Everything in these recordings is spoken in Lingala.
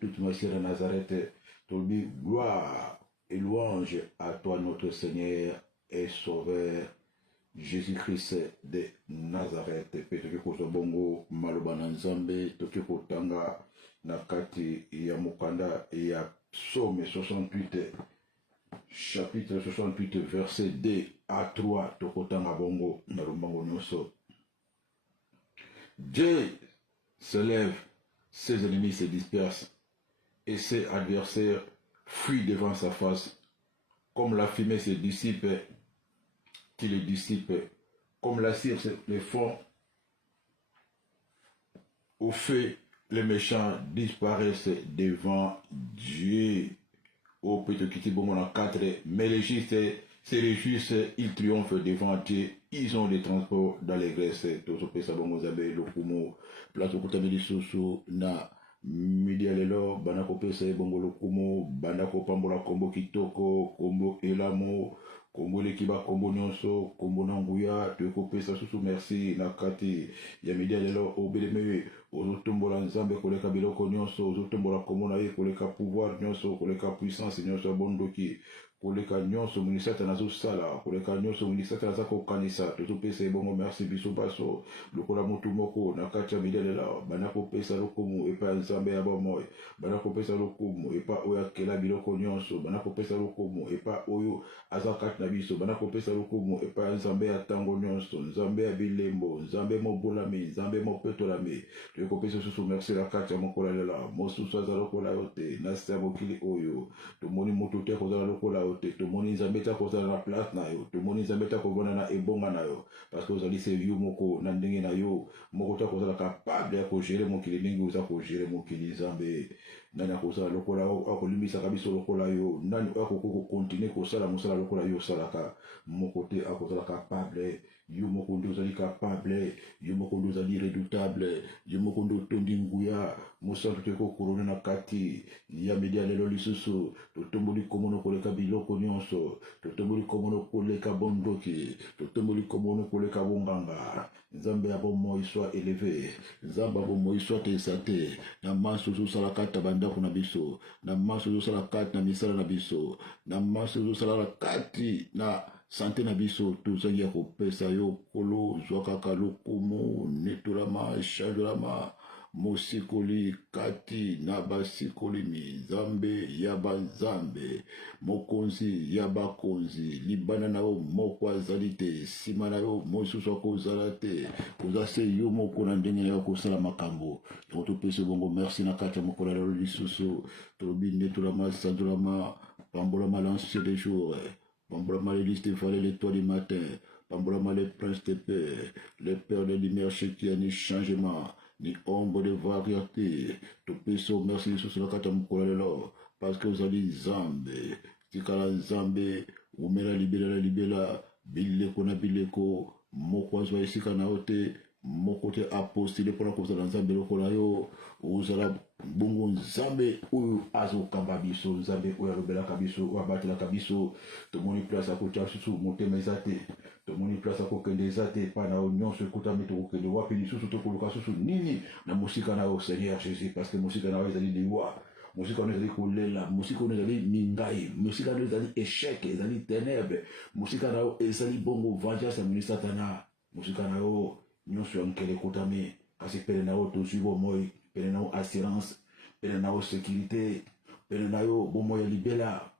toute ma chère Nazareth, Tolbi, gloire et louange à toi, notre Seigneur et Sauveur, Jésus-Christ de Nazareth. Toki kozo bongo maloba na Nzambe, toki kotanga na kati ya mukanda ya Psaume 68, chapitre 68, verset 2 à 3, tokotanga bongo na lumbango nyonso. Dieu se lève, ses ennemis se dispersent, et ses adversaires fuient devant sa face, comme la fumée se dissipe, qui les dissipe, comme la cire se les fond au feu, les méchants disparaissent devant Dieu. Au petit bon en 4, mais les justes se réjouissent, ils triomphent devant Dieu, ils ont des transports dans les graisses. Tout ce que ça va nous avoir le kumo, plateau kutameli susu na midi alelo banako pesa bongo lo kumo, banako pambola kombo kitoko, kombo elamo, kombo lekiba kombo nyonso, kombo nanguya, tuko pesa susu merci na kati ya midi alelo obeleme ozotombola nzambe koleka biloko nyonso, ozotombola kombo na ye koleka pouvoir nyonso, koleka puissance nyonso bondoki, koleka nyonso ministère nazo sala, koleka nyonso ministère nazo kokanisa, tozopesa bongo merci biso baso lokola mutu moko na kati ya midi alelo banako pesa lokomo epa nzambe ya bomoy, banako pesa lokomo epa oya kela biloko nyonso, banako pesa lokomo epa oyo azakati na biso, banako pesa lokomo epa nzambe ya tango nyonso, nzambe ya bilembo, nzambe mobolami, nzambe mopetolami. Tokopesa susu merci la kati ya mokola lela, mosusu aza lokola yote, na sa mokili oyo, tomoni mutu te kozala lokola yote, tomoni nzambe ta kozala na place na yo, tomoni nzambe ta kovona na ebonga na yo, parce que ozali se yo moko na ndenge na yo, moko ta kozala capable ya kogere mokili ndenge oza kogere mokili nzambe, nani akozala lokola akolimbisaka biso lokola yo, nani akoko continue kosala mosala lokola yo osalaka, moko te akozala capable, yo moko nde ozali capable, yo moko nde ozali redoutable, yo moko nde otondi nguya, mosantu te kokorona na kati ya midi ya lelo lisusu, totomboli komono koleka biloko nyonso, totomboli komono koleka bondoki, totomboli komono koleka bonganga, nzambe ya bomoi soit élevé, nzambe ya bomoi soit exalté, na maso ozosala kati ya bandako na biso, na maso ozosala kati na misala na biso, na maso ozosala kati na sante na biso, tozangi ya kopesa yo kolo zwa kaka lokumu netolama shandolama mosikoli kati na basikoli mizambe ya banzambe, mokonzi ya bakonzi, libana na yo moko azali te, sima na yo mosusu akozala te, koza se yo moko na ndenge na yo kosala makambo. Topesa bongo merci na kati ya mokola lelo lisusu, tolobi netolama sandolama pambolama l'ancien des jours, pambolama les listes fallait l'étoile du matin, pambolama les princes de paix, les pères de lumière chez qui a ni changement ni ombre de variété. Topesa merci lisusu na kati ya mokola lelo, parce que vous allez nzambe tikala nzambe umela libela bileko na bileko moko azwa esika na yo te, moko te apostile mpona kozala nzambe lokola yo, ozala bongo nzambe oyo azokamba biso, nzambe oyo alobelaka biso, oyo abatelaka biso. Tomoni place akotia susu motema eza te, tomoni place akokende eza te, epai na yo nyonso ekutami tokokende wapi lisusu, tokoluka susu nini na mosika na yo Seigneur Jésus, parce que mosika na yo ezali liwa, mosika wana ezali kolela, mosika wana ezali mingai, mosika wana ezali échec, ezali ténèbre, mosika na yo ezali bongo vengeance ya moni satana, mosika na yo nyonso ya nkele ekutami, kasi pene na yo tozwi bomoi, pene na yo assurance, pene na yo sécurité, pene na yo bomoi ya libela,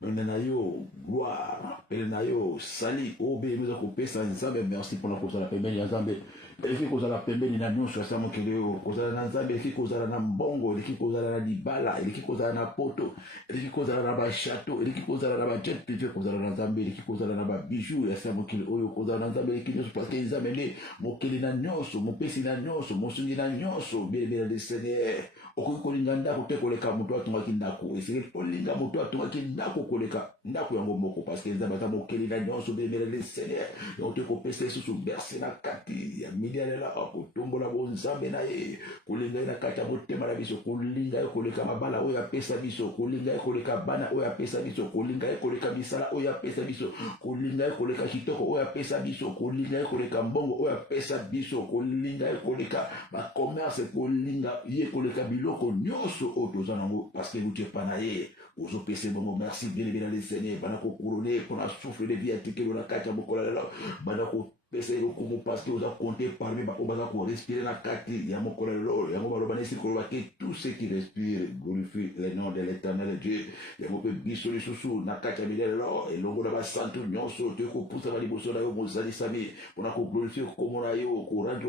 pene na yo gloire, pene na yo sali, obe eza kopesa nzambe merci mpona kozala pembeni ya nzambe, eleki kozala pembeni na nyonso ya sa mokili oyo, kozala na nzambe eleki kozala na mbongo, eleki kozala na libala, eleki kozala na poto, eleki kozala na bachateau, eleki kozala na bajet privé, kozala na nzambe eleki kozala na babijou ya sa mokili oyo, kozala na nzambe eleki nyonso, parce que nzambe nde mokili na nyonso, mopesi na nyonso, mosungi na nyonso, bien le Seigneur. Okoki kolinga ndako te koleka moto atongaki ndako, esengeli kolinga moto atongaki ndako koleka ndako yango moko, parce que nzambe ata mokili na nyonso, bien le Seigneur. Donc te kopesa lisusu berse na kati ya midele la kotombola bonzambe na ye kolinga na kati ya motema na biso kolinga ye koleka mabala oyo apesa biso kolinga ye koleka bana oyo apesa biso kolinga ye koleka misala oyo apesa biso kolinga ye koleka kitoko oyo apesa biso kolinga ye koleka mbongo oyo apesa biso kolinga ye koleka bacommerce kolinga ye koleka biloko nyonso oyo toza nango parce que uti epa na ye ozopesa bongo merci bien bien le Seigneur bana kokurone mpona souffle de vie atikelo na kati ya mokolo lelo bana kopesa elokumu parce que oza compté parmi baoyo baza korespire na kati ya mokolo lelo yango baloba na esili koloba ke tout ce qui respire glorifie le nom de l'éternel Dieu yango mpe biso lisusu na kati ya midele lelo elongo na basantu nyonso toye kopusaka liboso na yo mozalisami mpona koglorifie kombo na yo korendre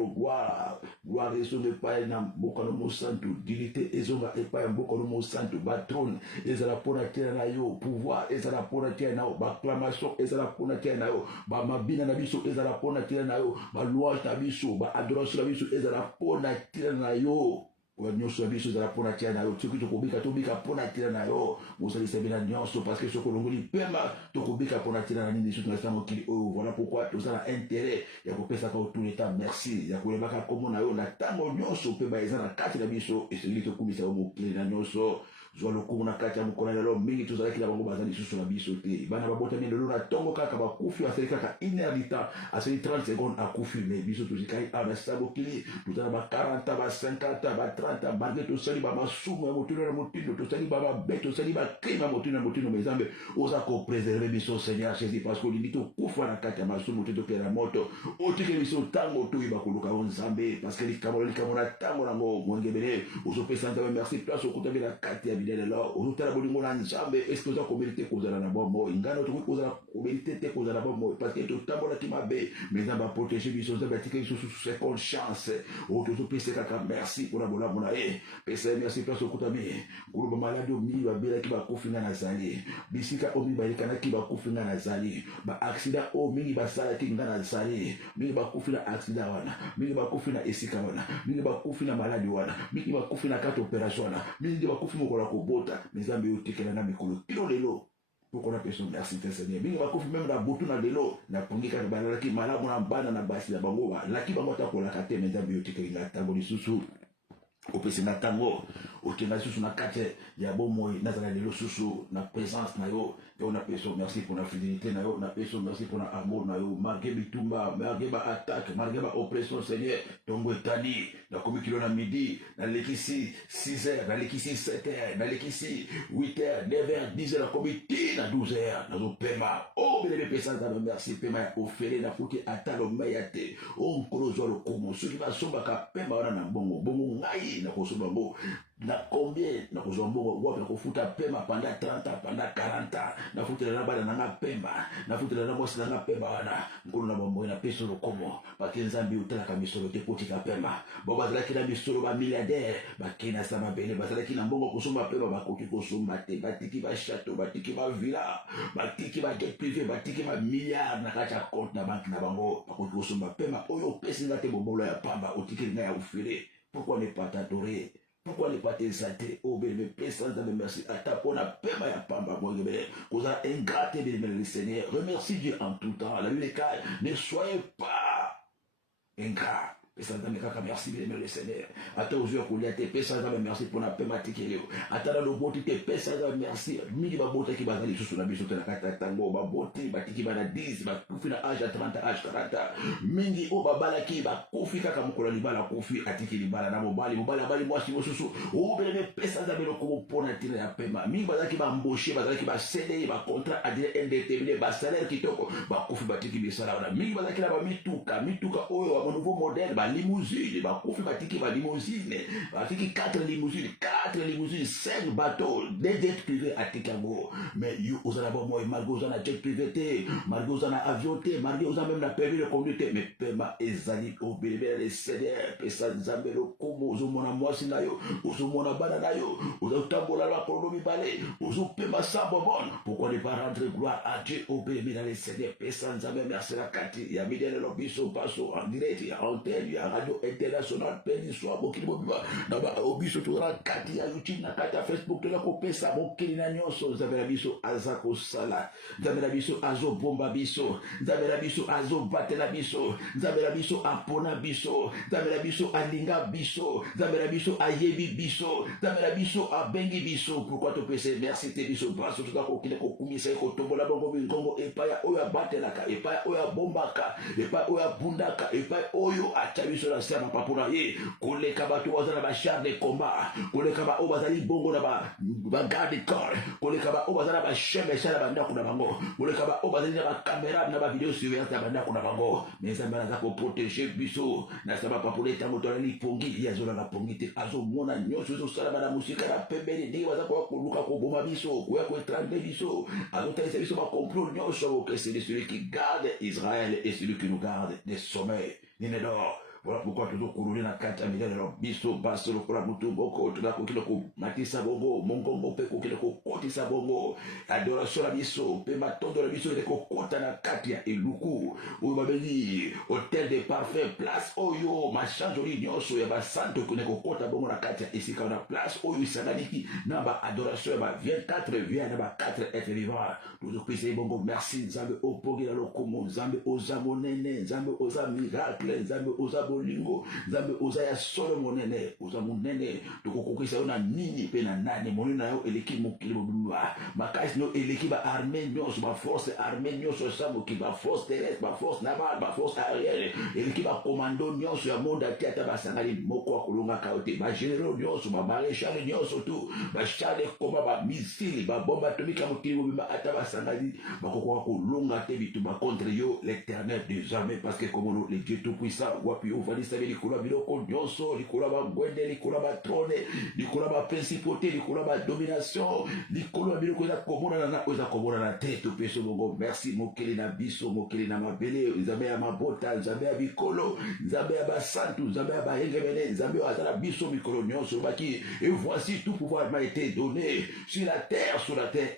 gloire ezonga epai na mbokano mosantu dignité ezonga epai ya mbokano mosantu batrone ezala mpona tia na yo pouvoir ezala mpona tia na yo baclamation ezala mpona tia na yo bamabina na biso ezala mpona tia na yo balouange na biso baadoration na biso ezala mpona tia na yo oyo nyonso ya biso ezala mpona tia na yo soki tokobika mpona tia na yo mosalisa bina nyonso parce que soki olongoli pema tokobika mpona tia na nini soki nasa mokili oyo voilà pourquoi toza na intérêt ya kopesaka tout le temps merci ya kolebaka kombo na yo na ntango nyonso mpe baeza na kati na biso esengeli tokumisa yo mokili na nyonso zwa lokumu na kati ya mokolo lelo mingi tozalaki na bango baza lisusu na biso te bana babotami lelo na ntongo kaka bakufi asali kaka 1 heure du temps asali 30 secondes akufi me biso tozikali awa na sisa mokili tozala ba 40 ba 50 ba 30 malgré tosali bamasumu ya motuno na motindo tosali bamabe tosali bakrime ya motuno na motindo me nzambe oza kopréserve biso seigneur jésus parce que olingi tokufa na kati ya masumu te tokela na moto otikeli biso ntango toyeba koluka yo nzambe parce que likambo na ntango nango mwengebele ozopesa nzambe merci place okutami na kati ya lelo ozotala bolingo na nzambe eske oza komérite kozala na bomoi ngano tokoki kozala komérite te kozala na bomoi parce que totambolaki mabe mais nzambe aprotege biso nzambe atikeli biso susu seconde chance oyo tozopesa kaka merci mpona bolamu na ye pesa ye merci place okutami ngulu bamaladi oyo mingi babelaki bakufi nga nazali bisika oyo mingi bayekanaki bakufi nga nazali baaksida oyo mingi basalaki nga nazali mingi bakufi na aksida wana mingi bakufi na esika wana mingi bakufi na maladi wana mingi bakufi na kati opération wana mingi bakufi mokola kobota nzambe otekela na mikolo kilo lelo pokona peso merci te Seigneur mingi bakufi meme na butu na lelo na pongi kaka balalaki malamu na bana na basi na bango balaki bango atakolaka te me nzambe otekeli na ntango lisusu opesi na ntango okenga lisusu na kati ya bomoi nazala lelo susu na présence na yo yo na peso merci pour la fidélité na yo na peso merci pour la amour na yo malgré bitumba malgré ba attaque malgré ba oppression Seigneur tongo etani na komi kilo na midi na lekisi 6h na lekisi 7h na lekisi 8h 9h 10h na komi na 12h na zo pema oh bele pesa na merci pema ya ofele na fuki atalo meya te oh nkolo zo lo komo soki ba somba ka pema wana na bongo ngai na kosoba bo na combien na kosoba bo wapi na kofuta pema pendant 30 ans pendant 40 ans na futela na bana na pemba na futela na mosi na pemba wana nkolo na bombo na peso lo komo bakenza mbi utala ka misolo te potika pemba bo bazalaki na misolo ba milliardaire bakena sama bele bazalaki na mbongo kosomba pemba bakoki kosomba te batiki ba château batiki ba villa batiki ba jet privé batiki ba milliards na kati ya compte na banque na bango bakoki kosomba pemba oyo pesi ngate bombolo ya pamba otiki nga ya ufile. Pourquoi ne pas t'adorer? Pourquoi ne pas t'exalter? Oh, bien, pesa nzambe merci. Atapona pema ya pamba moi bien. Koza ingrate bien le Seigneur. Remercie Dieu en tout temps. La Bible dit ne soyez pas ingrat. Pesa nzambe kaka merci bien le Seigneur. Ata ozwa kolia te pesa nzambe merci pour na pema tikelo. Ata na loboti te pesa nzambe merci. Mingi babota ki bazali susu na biso te na kata tango baboti batiki bana 10 bakufi na âge 30 âge 40. Mingi o babala ki bakufi kaka mokolo libala kufi atiki libala na mobali abali mwasi mosusu. O bele pesa nzambe lokomo pona tina ya pema. Mingi bazaki ba embaucher bazaki ba CDI ba contrat à durée indéterminée ba salaire kitoko bakufi batiki bisala wana. Mingi bazaki na ba mituka oyo wa nouveau modèle limousine, bakufi batiki ba limousine, batiki 4 limousines, 5 bateaux, des jets privés à Ticago. Mais you osana ba moi malgré osana jet privé te, malgré osana avion te, malgré osana même la permis de conduire te, mais pema ezali obélé les Seigneur, pesa nzambe lo komo ozo mona mwasi na yo, ozo mona bana na yo, ozo tambola la kolomi balé, ozo pema sabo bon. Pourquoi ne pas rendre gloire à Dieu obélé les Seigneur, pesa nzambe merci la kati, ya midele lo biso paso en direct, en antenne ya radio international peni soit mokili mobima na ba obiso to la kati ya YouTube na kati ya Facebook to la kopesa mokili na nyonso nzambe na biso azako sala nzambe na biso azo bomba biso nzambe na biso azo batela biso nzambe na biso apona biso nzambe na biso alinga biso nzambe na biso ayebi biso nzambe na biso abengi biso pourquoi to pese merci te biso baso to ko kile ko kumisa ko tombola bongo bingongo epaya oyo abatelaka epaya oyo abombaka epaya oyo abundaka epaya oyo atabiso na sema papuna ye koleka bato bazana ba char de combat koleka ba oyo bazali bongo na ba garde corps koleka ba oyo bazana ba cheme sala banda kuna bango koleka ba oyo bazali na ba caméra na ba vidéo surveillance na banda kuna bango mais ça bana za ko protéger biso na saba papuna tango to ali pongi ya zola na pongi te azo mona nyonso zo sala bana musika na pembeni ndi baza ko luka ko boma biso ko ko etrangler biso azo taisa biso ba complot nyonso que c'est celui qui garde Israël et celui qui nous garde des sommets Ninedor. Voilà pourquoi toujours courir na kati ya milele na biso baso lokola mutu boko tukako kiloko matisa bongo mongongo pe ko kiloko kotisa bongo adoration la biso pe matondo la biso ko kota na kati ya eluku o babeli hôtel de parfait place oyo machin joli nyonso ya ba santo ko kota bongo na kati ya esika na place oyo isangaliki na ba adoration ya ba 24 vient na ba 4 être vivant toujours pese bongo merci nzambe opogela lokomo nzambe ozamonene nzambe oza miracle nzambe oza bolingo nzambe oza ya solo monene oza monene tokokokisa yo na nini pe na nani monene na yo eleki mokili mobimba makasi no eleki ba armée nyonso ba force armée nyonso sa mokili ba force terrestre ba force naval ba force aérienne eleki ba commando nyonso ya monde ati ata basangani moko akolongaka yo te ba généraux nyonso ba maréchal nyonso tu ba char de combat ba missile ba bombe atomique ya mokili mobimba ata basangani bakokoka kolonga te bitu ba contre yo l'éternel des armées parce que comme le Dieu tout puissant wapi ovalisa likolo biloko nyonso likolo ba ngwende likolo ba trône likolo ba principauté likolo ba domination likolo biloko eza komona na oza komona na te to peso bongo merci mokeli na biso mokeli na mabele nzambe ya mabota nzambe ya bikolo nzambe ya basantu nzambe ya bayengemene nzambe azala biso mikolo nyonso baki et voici tout pouvoir m'a été donné sur la terre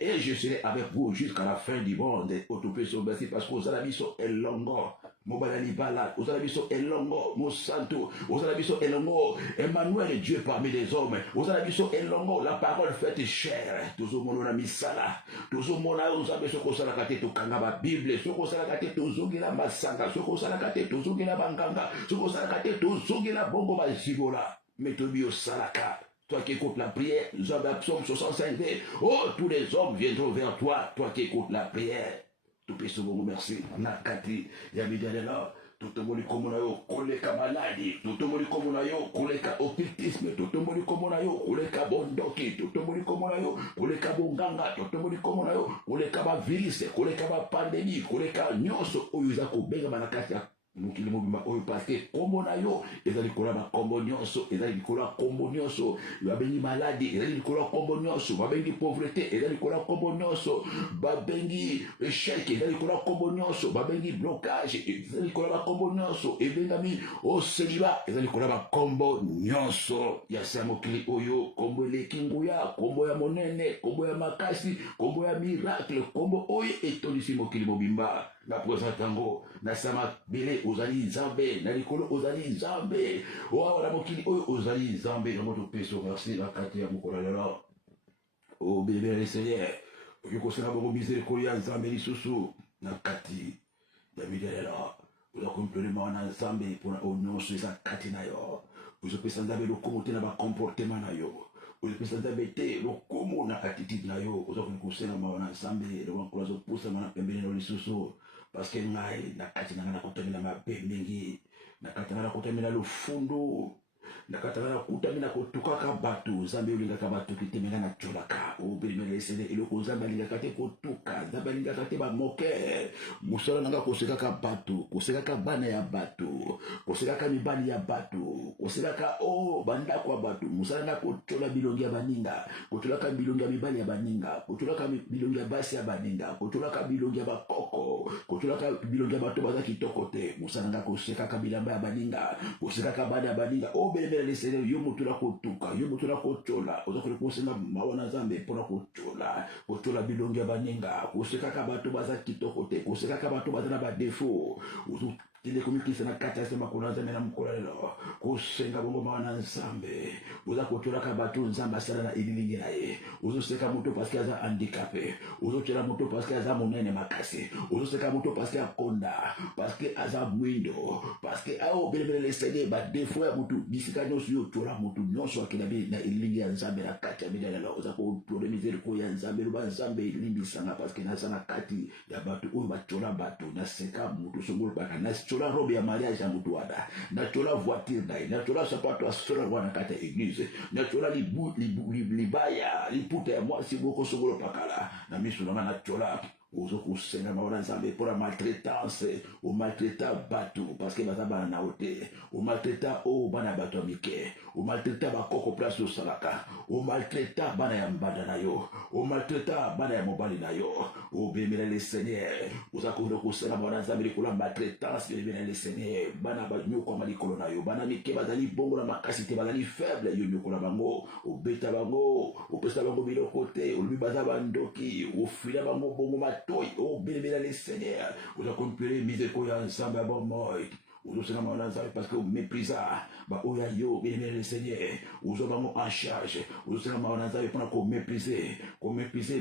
et je serai avec vous jusqu'à la fin du monde to peso merci parce que ozala biso elongo mobala libala ozala biso elongo mosanto ozala biso elongo Emmanuel Dieu parmi les hommes ozala biso elongo la parole faite chère tozomona na misala tozomona nzambe soko salaka te tokanga ba bible soko salaka te tozongela masanga soko salaka te tozongela banganga soko salaka te tozongela bongo bazibola mais tobi osalaka. Toi qui écoutes la prière, nous avons Psaume 65. Oh, tous les hommes viendront vers toi, toi qui écoutes la prière. Tout peut se vous merci. Nakati, Yamidela, tout le monde comme on a eu, koleka maladie, tout le monde comme on a eu, koleka occultisme, tout le monde comme on a eu, koleka bondoki, tout le monde comme on a eu, koleka bonganga, tout le monde comme on a eu, koleka ba virus, koleka ba pandémie, koleka nyonso, oyuzako, benga manakati ya mokili mobimba oyo parce que kombo na yo ezali kola ba kombo nyonso ezali kola kombo nyonso babengi maladie ezali kola kombo nyonso babengi pauvreté ezali kola kombo nyonso babengi échec ezali kola kombo nyonso babengi blocage ezali kola ba kombo nyonso ebengami o celibat ezali kola ba kombo nyonso ya sa mokili oyo kombo eleki nguya kombo ya monene kombo ya makasi kombo ya miracle kombo oyo etondisi mokili mobimba na présente tango na sama bele ozali nzambe na likolo ozali nzambe owa na mokili oyo ozali nzambe na moto peso merci na kati ya mokolo lelo o bébé le Seigneur okosala bongo miséricorde ya nzambe lisusu na kati ya midelo ozakomplelema na nzambe mpona oyo nyonso eza kati na yo ozopesa nzambe lokomo te na bakomportema na yo ozopesa nzambe te lokomo na attitude na yo ozakokoselama na nzambe lokola azopusama na pembeni na yo lisusu parce que ngai na kati na nga nakutami na mabe mingi na kati na nga nakutami na lofundu na kati na nga nakutami na kotukaka bato nzambe olingaka bato kitemenga na tolaka obelimela esele eloko nzambe alingaka te kotuka nzambe alingaka te bamoke mosala na nga kosekaka bato kosekaka bana ya bato kosekaka mibali ya bato kosekaka o bandako ya bato mosala na kotola bilongi ya baninga kotolaka bilongi ya mibali ya baninga kotolaka bilongi ya basi ya baninga kotolaka bilongi ya bakoko kotolaka bilongi ya bato baza kitoko te mosala na nga kosekaka bilamba ya baninga kosekaka bana ya baninga obelemela lesele yo moto na kotuka yo moto na kotola ozakoli kosenga mawa na nzambe mpona kotola bilongi ya baninga kosekaka bato baza kitoko te kosekaka bato baza na badefo tile kumikisa na kata sema kuna nzambe na mkolelo kusenga bongo mawana nzambe uza kutola kabatu nzamba sala na ililingi naye uzoseka muto paske aza handicapé uzochela muto paske aza monene makasi uzoseka muto paske akonda paske aza mwindo paske ao belebele lesege ba defo ya mutu bisika nyonso yo tola mutu nyonso akinabi na ililingi ya nzambe na kati ya midala uza kutola mizeriko ya nzambe luba nzambe ililingi sanga paske nazana kati ya batu uyo batola batu na seka mutu songolo baka na chola robe ya mariage ya mutu wada na chola voiture na na chola sapato asura wana kata église na chola libaya liputa ya mwasi boko songolo pakala na miso na chola uzo kusenga maona nzambe pour la maltraitance au maltraita batu parce que bazaba na ote au maltraita o bana batu amike au maltraita bakoko place au salaka au maltraita bana ya mbanda na yo au maltraita bana ya mobali na yo au bemela le seigneur uza kusenga maona nzambe kula maltraitance bemela le seigneur bana ba nyoko malikolo na yo bana mike bazali bongo na makasi te bazali faible yo nyoko na bango au beta bango au pesa bango biloko te au bazaba ndoki au fila bango bongo toi, oh, bénévole les Seigneur, vous avez compris, miséricorde ensemble à bon moi. Vous savez parce que vous méprisez, bah oh yo, bénévole les Seigneur, vous avez en charge, vous savez pendant qu'on mépriser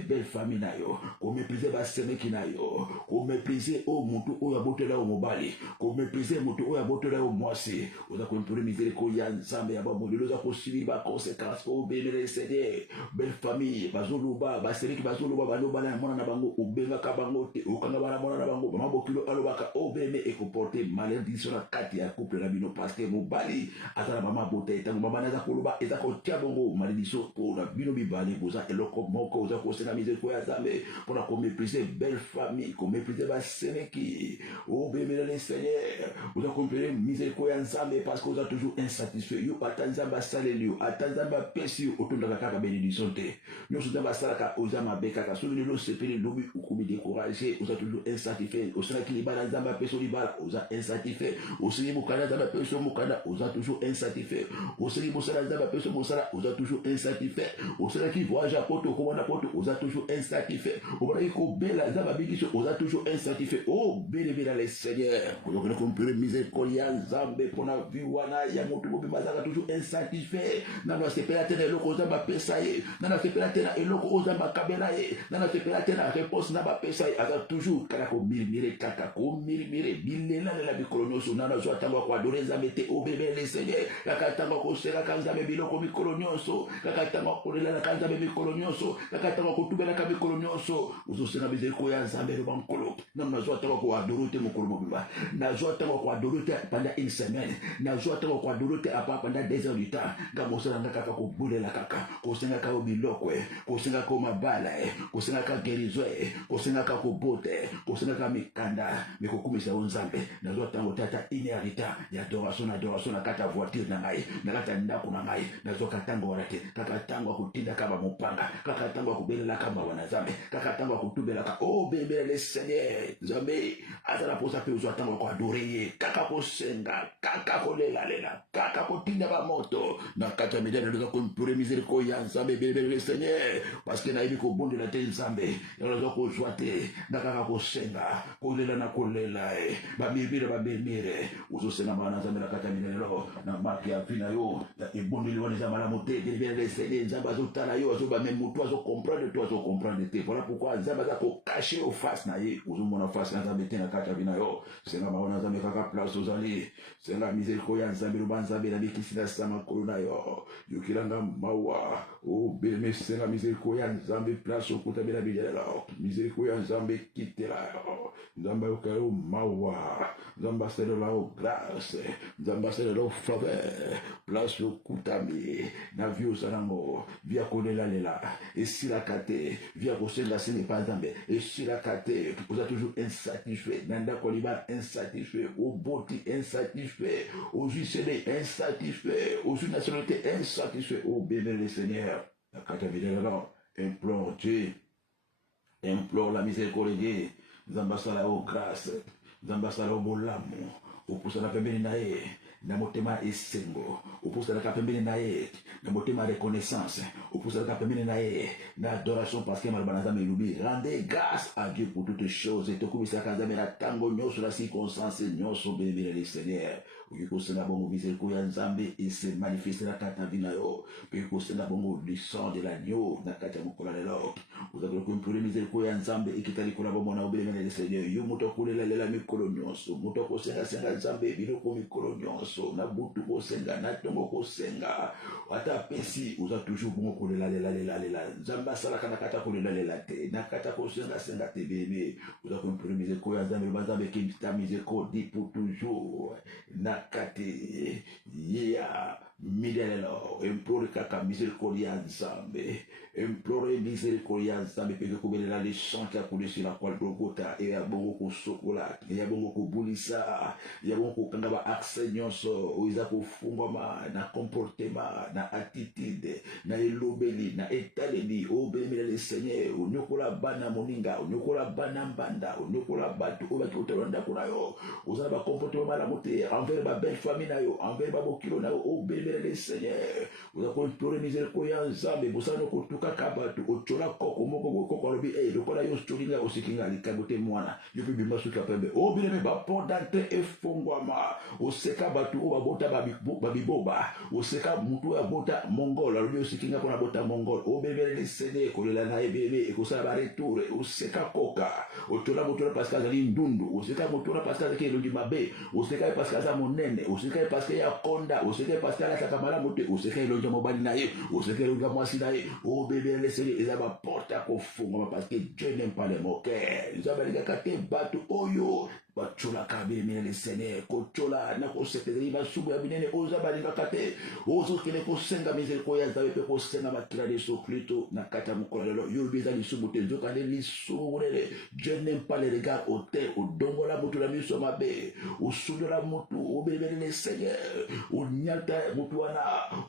belle famille na yo, qu'on mépriser ba seme qui na yo, qu'on mépriser oh mutu oh ya bote la au mobali, qu'on mépriser mutu oh ya bote la au moisi, vous avez compris miséricorde ensemble à bon moi, vous avez suivi ba conséquences, oh bénévole les Seigneur, belle famille, bazuluba, ba seme qui bazuluba, ba no bana mona na bango, ubenga kabango te, ukanga bana mona na bango, ba mabokilo alobaka, oh béné et comporter malédiction na kati ya couple na bino parce que mobali atala mama bote tango mama naza koloba eza ko tia bongo malédiction pour na bino bibale boza eloko moko oza ko sena miséricorde ya Nzambe pour na ko mépriser belle famille ko mépriser ba seneki oh bémela le Seigneur oza ko mépriser miséricorde ya Nzambe parce que oza toujours insatisfait yo atanzamba saleli atanzamba pesi otonda kaka bénédiction te nyoso nzamba salaka oza mabeka ka solo lelo sepeli lobi ukubi décourager oza toujours insatisfait osana kilibala nzamba peso libala oza insatisfait aussi mukanda nzamba peso mukanda oza toujours insatisfait aussi mosala nzamba peso mosala oza toujours insatisfait osala ki voyage à poto komona poto oza toujours insatisfait obona ko bela nzamba bikiso oza toujours insatisfait oh bénévole le Seigneur ko compris miséricorde ya Nzambe pona viwana ya mutu bobi mazaka toujours insatisfait nana sepela tena eloko nzamba pesa ye nana sepela tena eloko nzamba kabela ye nana sepela tena réponse naba pesa ye aza toujours kala ko mirimire kaka ko mirimire bilela la bikolonioso nana zo atango kwa adore Nzambe te o bébé le Seigneur kaka tango ko sera ka Nzambe biloko bikolonioso kaka tango ko lela ka Nzambe bikolonioso kaka tango ko tubela ka bikolonioso uzo sera bizeko ya Nzambe le bankolo nana zo atango ko adore te mokolo mobiba na zo atango ko adore te pendant une semaine na zo atango ko adore te apa pendant 2 heures du temps ngamo sera ngaka ko bulela kaka ko senga ka biloko ko senga ko mabala ko senga ka gerizo ko senga ka ko bote ko senga ka mikanda mikokumisa Nzambe na zo atango tata inerita ya adoration na kata voiture na ngai na kata ndako na ngai na zo katango warate kaka tango kutinda kama mupanga kaka tango kubelela kama wana Nzambe kaka tango kutubela ka oh bébé le Seigneur Nzambe atala posa pe zo tango ko adorer kaka ko senga kaka ko lela kaka ko tinda ba moto na kata midele zo ko pour miséricorde ya Nzambe bébé le Seigneur parce que na ibi ko bonde la te Nzambe na zo ko joate na kaka ko senga ko lela na ko lela ba bemire uzosenga mana Nzambe na kata minelo na maki ya fina yo ya ebondeli wana za malamu te bébé le Seigneur Nzambe azotala yo azoba même mutu azo comprendre te voilà pourquoi Nzambe aza ko cacher au face na ye uzomona face na Nzambe te na kata fina yo senga maona Nzambe kaka place ozali senga miséricorde ya Nzambe luba Nzambe na bikisi na sama kolona yo yokilanga mawa o beme senga miséricorde ya Nzambe place okuta bela bijela miséricorde ya Nzambe kitela Nzambe okalo mawa Nzambe c'est de la grâce Nzambe c'est de la faveur place okutami na vie osanango via kolela lela et si la kate via kosenga sene pas Nzambe et si la kate vous êtes toujours insatisfait nanda koliba insatisfait au boti insatisfait aux UCD insatisfait aux nationalités insatisfait au bébé le Seigneur la kate vidéo implore Dieu implore la miséricorde de Dieu Nzambe sala o grâce Nzambe sala o bolamu opusana pembeni na ye na motema esengo opusaka pembeni na ye na motema reconnaissance opusaka pembeni na ye na adoration parce que malobana nzambe elobi rendez grâce à Dieu pour toutes choses tokumisaka nzambe na ntango nyonso na circonstance nyonso belebele le Seigneur okoki kosenga bongo miséricorde ya nzambe ese manifeste na kati na vi na yo okoki kosenga bongo du sang de l'agneau na kati ya mokolo lelo ozakoki koimplorer miséricorde ya nzambe ekita likolo bombo na obelebele le Seigneur yo moto akolelalela mikolo nyonso moto akosengasenga nzambe biloko mikolo nyonso na butu kosenga na ntongo kosenga ata apesi oza toujours bongo kolelalelalelalela nzambe asalaka na kati ya kolelalela te na kati ya kosengasenga te bebe oza koimplorer miséricorde ya nzambe loba nzambe ekita miséricorde pour toujours na kati ya midelo implore kaka miséricorde ya nzambe implore miséricorde ya nzambe peke kobelela le sang qui a coulé sur la croix de Golgotha et ya bongo kosokola ya bongo kobulisa ya bongo kokanga ba accès nyonso oiza kofungwama na comportement na attitude na elobeli na etaleli obelemela le Seigneur onyokola bana moninga onyokola bana mbanda onyokola batu obaki otalonda kuna yo oza ba comportement malamu te envers ba belle famille na yo envers ba bokilo na yo obelemela le Seigneur oza koimplore miséricorde ya nzambe bosana kotuka kabatu ochola koko moko koko lobi lokola yo stolinga osikinga likambo te mwana yo pe bimba suka pembe obeleme ba pondante efongwama oseka batu o babota babiboba oseka mutu ya bota mongol lobi osikinga pona bota mongol obebele le Seigneur kolela na ebebe ekosala ba retour oseka koka otola motola parce que azali ndundu oseka motola parce que azali elongi mabe oseka parce que azali monene oseka parce que ya konda oseka parce que alataka malamu te oseka elongi mobali na ye oseka elongi mwasi na ye obebele le Seigneur eza ba porte à kofungwama parce que Dieu n'aime pas les moqueurs nzabalingaka te bato oyo bacholaka belemela le Seigneur kochola na kosekeli basubu ya binene oza balingaka te ozokende kosenga miséricorde ya nzambe mpe kosenga makila de Yesu Kristo na kati ya mokolo lelo yo lobi eza lisumu te nzokande lisumu monene Dieu n'aime pas les regards hautains odongola motu na miso mabe osundola motu obelemele le Seigneur onyata motu wana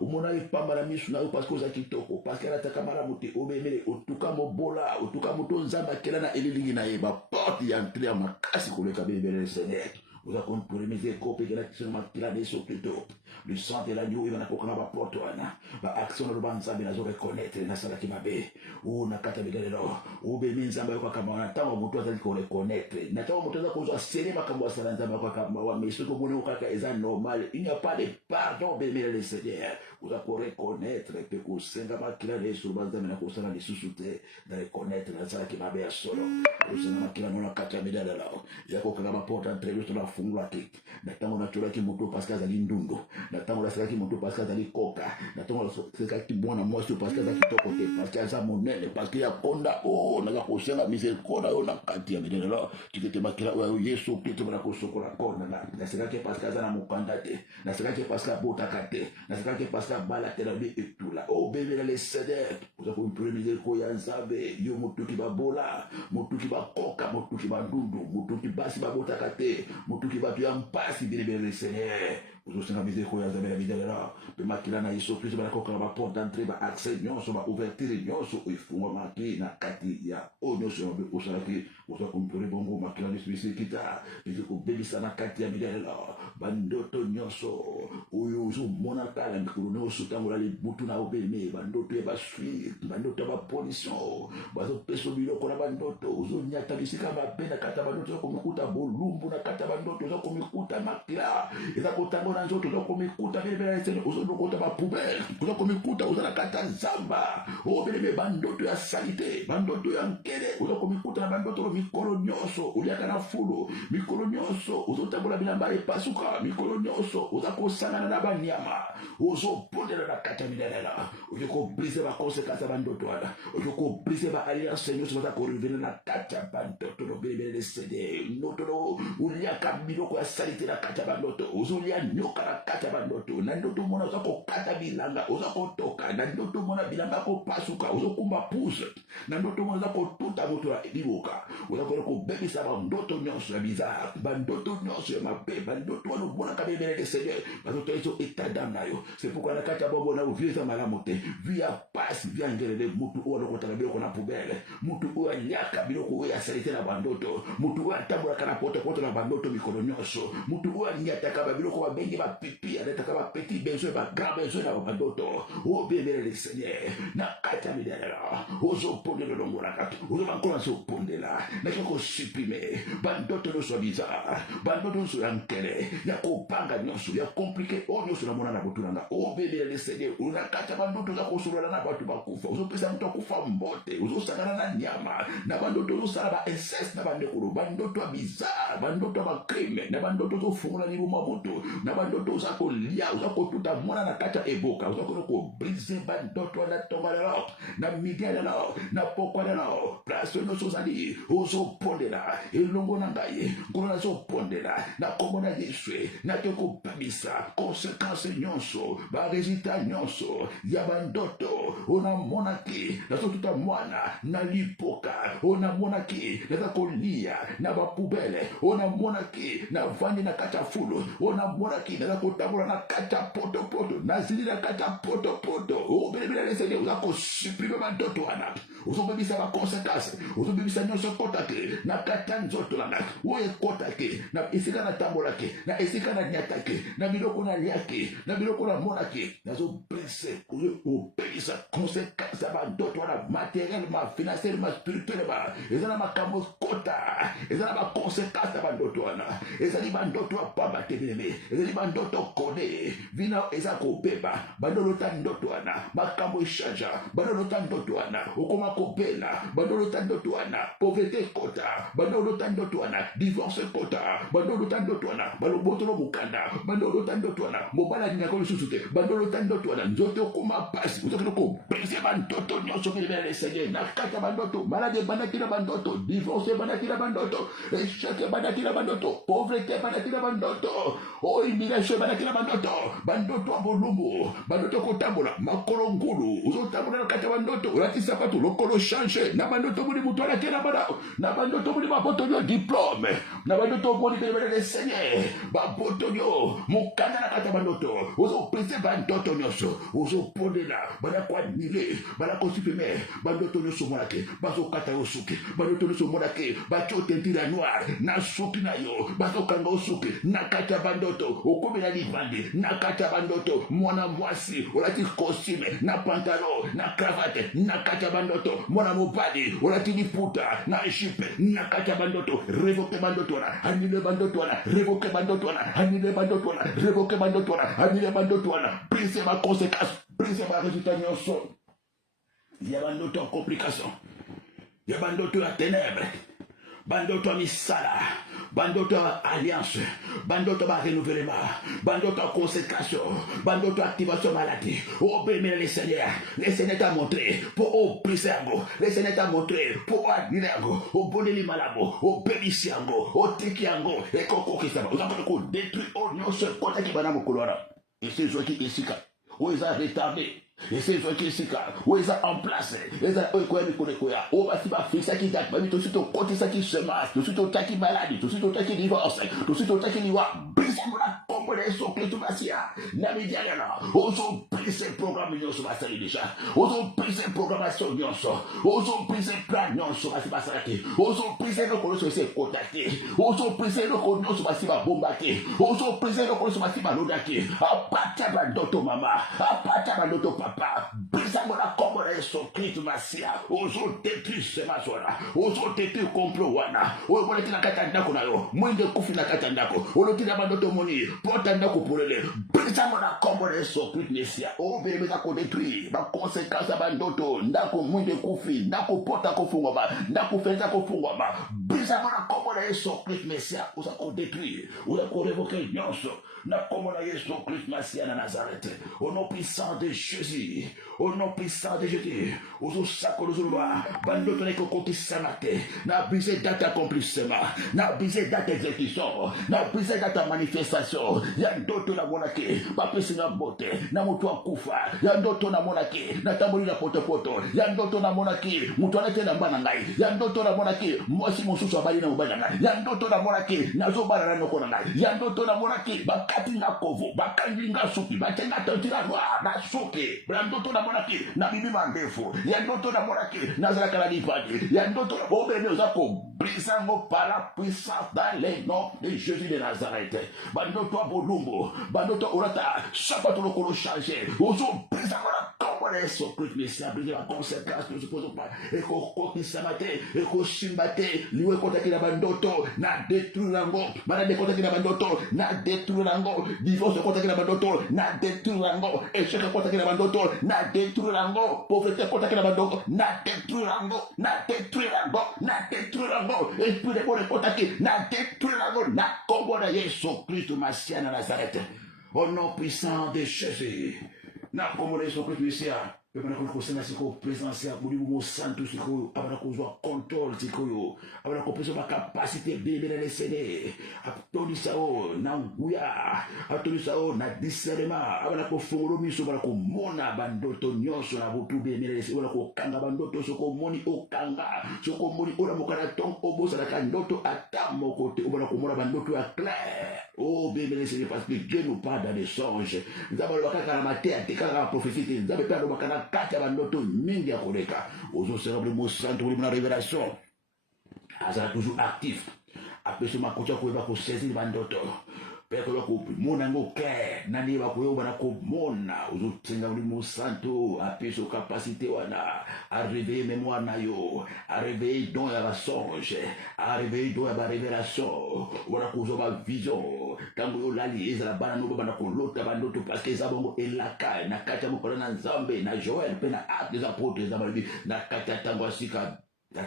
omona epamba na miso na yo parce que oza kitoko parce que alataka malamu te obelemele otuka mobola otuka moto nzambe akela na elilingi na ye baporte ya ntre ya makasi koleka le Seigneur vous avez compris miséricorde que la question makila de Yesu Kristo le sang de l'agneau il va nakokana ba porte wana ba action de banzambe nazo reconnaître na sala ki mabe o nakata bilelo o be minzamba yo kama na tango mutu azali ko reconnaître na tango mutu azali ko sele makambo ya sala nzamba kwa kama wa mais ce que vous kaka eza normal il n'y a pas de pardon be le Seigneur vous avez reconnaître que ko senga makila de Yesu banzambe na ko sala de susute de reconnaître na sala ki mabe ya solo o senga makila na kata bilelo ya ko kana ba porte entre lui na fungula te na tango na tolaki moto parce que azali ndundu na tango na selaki moto parce que azali koka na tango na selaki mwana mwasi parce que azali kitoko te parce que aza monene parce que ya konda na kosenga miséricorde yo na kati ya minene la tikete makila oyo Yesu Kristo na kosokola kona na selaki parce que aza na mokanda te na selaki parce que abotaka te na selaki parce que abala te na bi etula bebela le Seigneur oza koimplorer miséricorde ya nzambe yo motu ki babola motu ki bakoka motu ki bandundu motu ki basi babotaka te mutuki batu ya mpasi bilebele le Seigneur ozosenga miséricorde ya nzambe na vida lela mpe makila na Yesu Kristo banakoka na baporte d'entrée baaccès nyonso baouverture nyonso efungwamaki na kati ya oyo nyonso yabe osalaki oza koimplorer bongo makila na Yesu ekita eze kobebisa na kati ya vida lela bandoto nyonso oyo ozomona kala mikolo nyonso ntango lali butu na obeme bandoto ya basui bandoto ya bapolision bazopesa biloko na bandoto ozonyata bisika mabe na kati ya bandoto ozokomikuta bolumbu na kati ya bandoto ozokomikuta makila eza kotango na nzoto ozokomikuta belebela esene ozolokota bapoubele ozokomikuta oza na kati ya zamba obelebe bandoto ya salite bandoto ya nkele ozokomikuta na bandoto mikolo nyonso oliaka na fulu mikolo nyonso ozotambola bilamba epasuka mikolo nyonso oza kosangana na banyama ozobondela na kati ya minelela ozokobrise bakonsekansi ya bandoto wana ozokobrise baalliance nyonso baza korevele na kati ya bandoto nobelebele lesede ndoto oliaka biloko ya salite na kati ya bandoto ozolia nyoka na kati ya bandoto na ndoto mona oza kokata bilanga oza kotoka na ndoto mona bilanga kopasuka ozokumba puse na ndoto mona oza kotuta moto ya liboka oza kona kobebisa bandoto nyonso ya bizarre bandoto nyonso ya mabe bandoto wana omonaka bebele le Seigneur bandoto ezo état d'âme na yo c'est pourquoi na kati ya bongo na vie eza malamu te vie ya pasi vie ya ngelele mutu oyo alokotaka biloko na poubele mutu oyo aliaka biloko oyo ya salite na bandoto mutu oyo atambolaka na potopoto na bandoto mikolo nyonso mutu oyo aliataka babiloko babengi mingi ba pipi aletaka ba petit besoin ba grand besoin na bandoto o bébé le Seigneur na kata midela ozo pondela longolaka ozo bakola so pondela na ko supprimer bandoto no so bizarre bandoto so yankele ya kopanga nyonso ya compliqué o nyonso na mona na botulanga o bébé le Seigneur una kata bandoto za kosolana na batu bakufa ozo pesa mtu akufa mbote ozo sakana na nyama na bandoto ozo sala ba inceste na bandekolo bandoto bizarre bandoto ba crime na bandoto zo fungula ni buma moto na bandoto za ko lia za ko tuta mona na kata eboka za ko briser bandoto na tomba na midia na pokwa place no sozali ozo pondela elongo na ngai ngona zo pondela na komona Yesu na te ko pamisa conséquence nyonso ba résultat nyonso ya bandoto ona monaki na so tuta mwana na lipoka ona monaki na ko lia na ba poubelle ona monaki na vandi na kata fulu ona monaki na ko tabula na kata poto na zili na kata poto o bele le Seigneur za ko supprimer bandoto wana uzobebisa ba conséquence uzobebisa nyonso kotake na kata nzoto lana oye kotake na esika na tambolake na esika na nyatake na biloko na liake na biloko na monake na zo blessé obebisa conséquence ba bandoto wana matériellement financièrement spirituellement ezana makambo kota ezana ba conséquence ba bandoto wana ezali bandoto apamba tebele ezali bandoto kone vina eza ko beba bandolo tandoto wana makambo ishaja bandolo tandoto wana okoma kopela bandolo tandoto wana pauvreté kota bandolo tandoto wana divorce kota bandolo tandoto wana balobotolo mukanda bandolo tandoto wana mobala nyako lususute bandolo tandoto wana nzoto okoma pasi uzokino ko brise bandoto nyonso kile le Seigneur na kata bandoto malade banakira bandoto divorce banakira bandoto échec banakira bandoto pauvreté banakira bandoto o immigration banakira bandoto abolumu bandoto kotambola makolo ngulu uzotambola kata bandoto urati sapato lokolo change na bandoto buli mutola kera bana na bandoto buli mapoto yo diplôme na bandoto boli bele le Seigneur bapoto yo mukanda na kata bandoto uzo pese bandoto nyoso uzo pondela bana kwa nile bana ko supprimer bandoto nyoso monake bazo kata osuki bandoto nyoso monake bacho tentira noir na suki na yo bazo kanga osuki na kata bandoto okomela libande na kata bandoto mwana mwasi urati costume na pantalon na cravate na kata bandoto mwana mobali urati liputa na jipe na kata bandoto revoke bandoto na anile bandoto na revoke bandoto na anile bandoto na revoke bandoto na anile bandoto na prise ma conséquence prise ma résultat nyonso ya bandoto complication ya bandoto ya ténèbres bandoto misala bandoto alliance bandoto renouvellement bandoto consécration bandoto activation maladie oh béni le Seigneur t'a montré pour oppriser ango le Seigneur t'a montré pour admirer ango au boneli malabo au bénissi ango au tiki ango et koko kisaba vous avez ko détruit au non ce côté qui bana mokolora et c'est ce qui esika où ils ont retardé et c'est ce qui esika où ils ont en place ils ont quoi ni koya o ba si ba fixa qui date ba tout suite au côté ça qui se marche tout suite au taki maladie tout suite au taki divorce tout suite au taki liwa brise la componer so que tout basia na média là ozo brise programme nyo so basali déjà ozo brise programmation nyo so ozo brise plan nyo so basi basaki ozo brise le kolo so c'est contacté ozo brise le kolo nyo so basi ba bombaki ozo brise le kolo so basi ba lodaki apata ba doto mama apata ba doto papa brise la componer so Christ basia ozo détruire ce masora ozo détruire complot wana o bona kina kata ndako na yo mwende kufi na kata ndako olokina ba doto moni porta ndako polele brise la componer so Christ nesia o bebe za ko détruire ba conséquence ba ndoto ndako mwende kufi ndako porta ko fungwa ba ndako fenza ko fungwa ba brise la componer so Christ nesia o za ko détruire o za ko révoquer nyonso na komona Yesu Christ Masia na Nazareth au nom puissant de Jésus au nom puissant de Jésus ozo sakolo zuluba bandoto ne kokoti samate na brise date accomplissement na brise date exécution na brise date manifestation ya ndoto na monake bapesi na bote na mutu akufa ya ndoto na monake na tamboli na poto ya ndoto na monake mutu anake na mbana ngai ya ndoto na monake mwasi mususu abali na mubana ngai ya ndoto na monake na zobana na noko na ngai ya ndoto na monake bakati na kovo bakangi nga suki batenga tantira noir na suki ya ndoto na monake na bibi mandefu ya ndoto na monake na zala kala dipadi ya ndoto na bobe ne ozako brisons par la puissance dans les noms de Jésus de Nazareth. Bandoto Bolumbo, Bandoto Orata, Sabato Lokolo changé, Ozo brisons la Yesu Kristo Mesia brisé la conséquence que nous supposons pas. Eko koki samate, eko shimbate, liwe kota kila bandoto, na détruire lango, malade kota kila bandoto, na détruire lango, divorce kota kila bandoto, na détruire lango, échec kota kila bandoto, na détruire lango, pauvreté kota kila bandoto, na détruire lango, na détruire lango, na détruire lango, esprit de bonne kota ki, na détruire lango, na combo de Yesu Kristo Mesia na Nazareth. Au nom puissant de Jésus. Na komona Yesu Kristo Mesia pepana kulikusema siko presence ya Mungu mo santo siko abana kuzwa control siko abana kopesa ba capacité bibele le cede atoni sao na nguya atoni sao na discernement abana ko fungolo miso bana ko mona bandoto nyonso na butu bibele le cede ko kanga bandoto soko moni okanga soko moni ola mokana ton obosa la kandoto atamo kote obana ko mona bandoto ya clair. Oh, bébé, c'est parce que Dieu nous parle dans des songes. Nous avons le bakaka na terre, des cas de prophétie. Nous avons perdu le bakana kata bandoto mingi ya koleka. Aux autres célèbres mots centre de la révélation. Azara toujours actif. Après ce makocha ko ba ko saisir bandoto. Père que ko monango clair, nani ba ko yoba na ko mona. Aux autres célèbres mots santo, après ce capacité wana, à réveiller mémoire na yo, à réveiller don ya ba songe, à réveiller don ya ba révélation. Wana ko zo ba vision. Tango yo lali ezala bana no bana ko lota bandoto parce que zabongo elaka na kata mo na Nzambe na Joël pe na acte des apôtres zabali na kata tango asika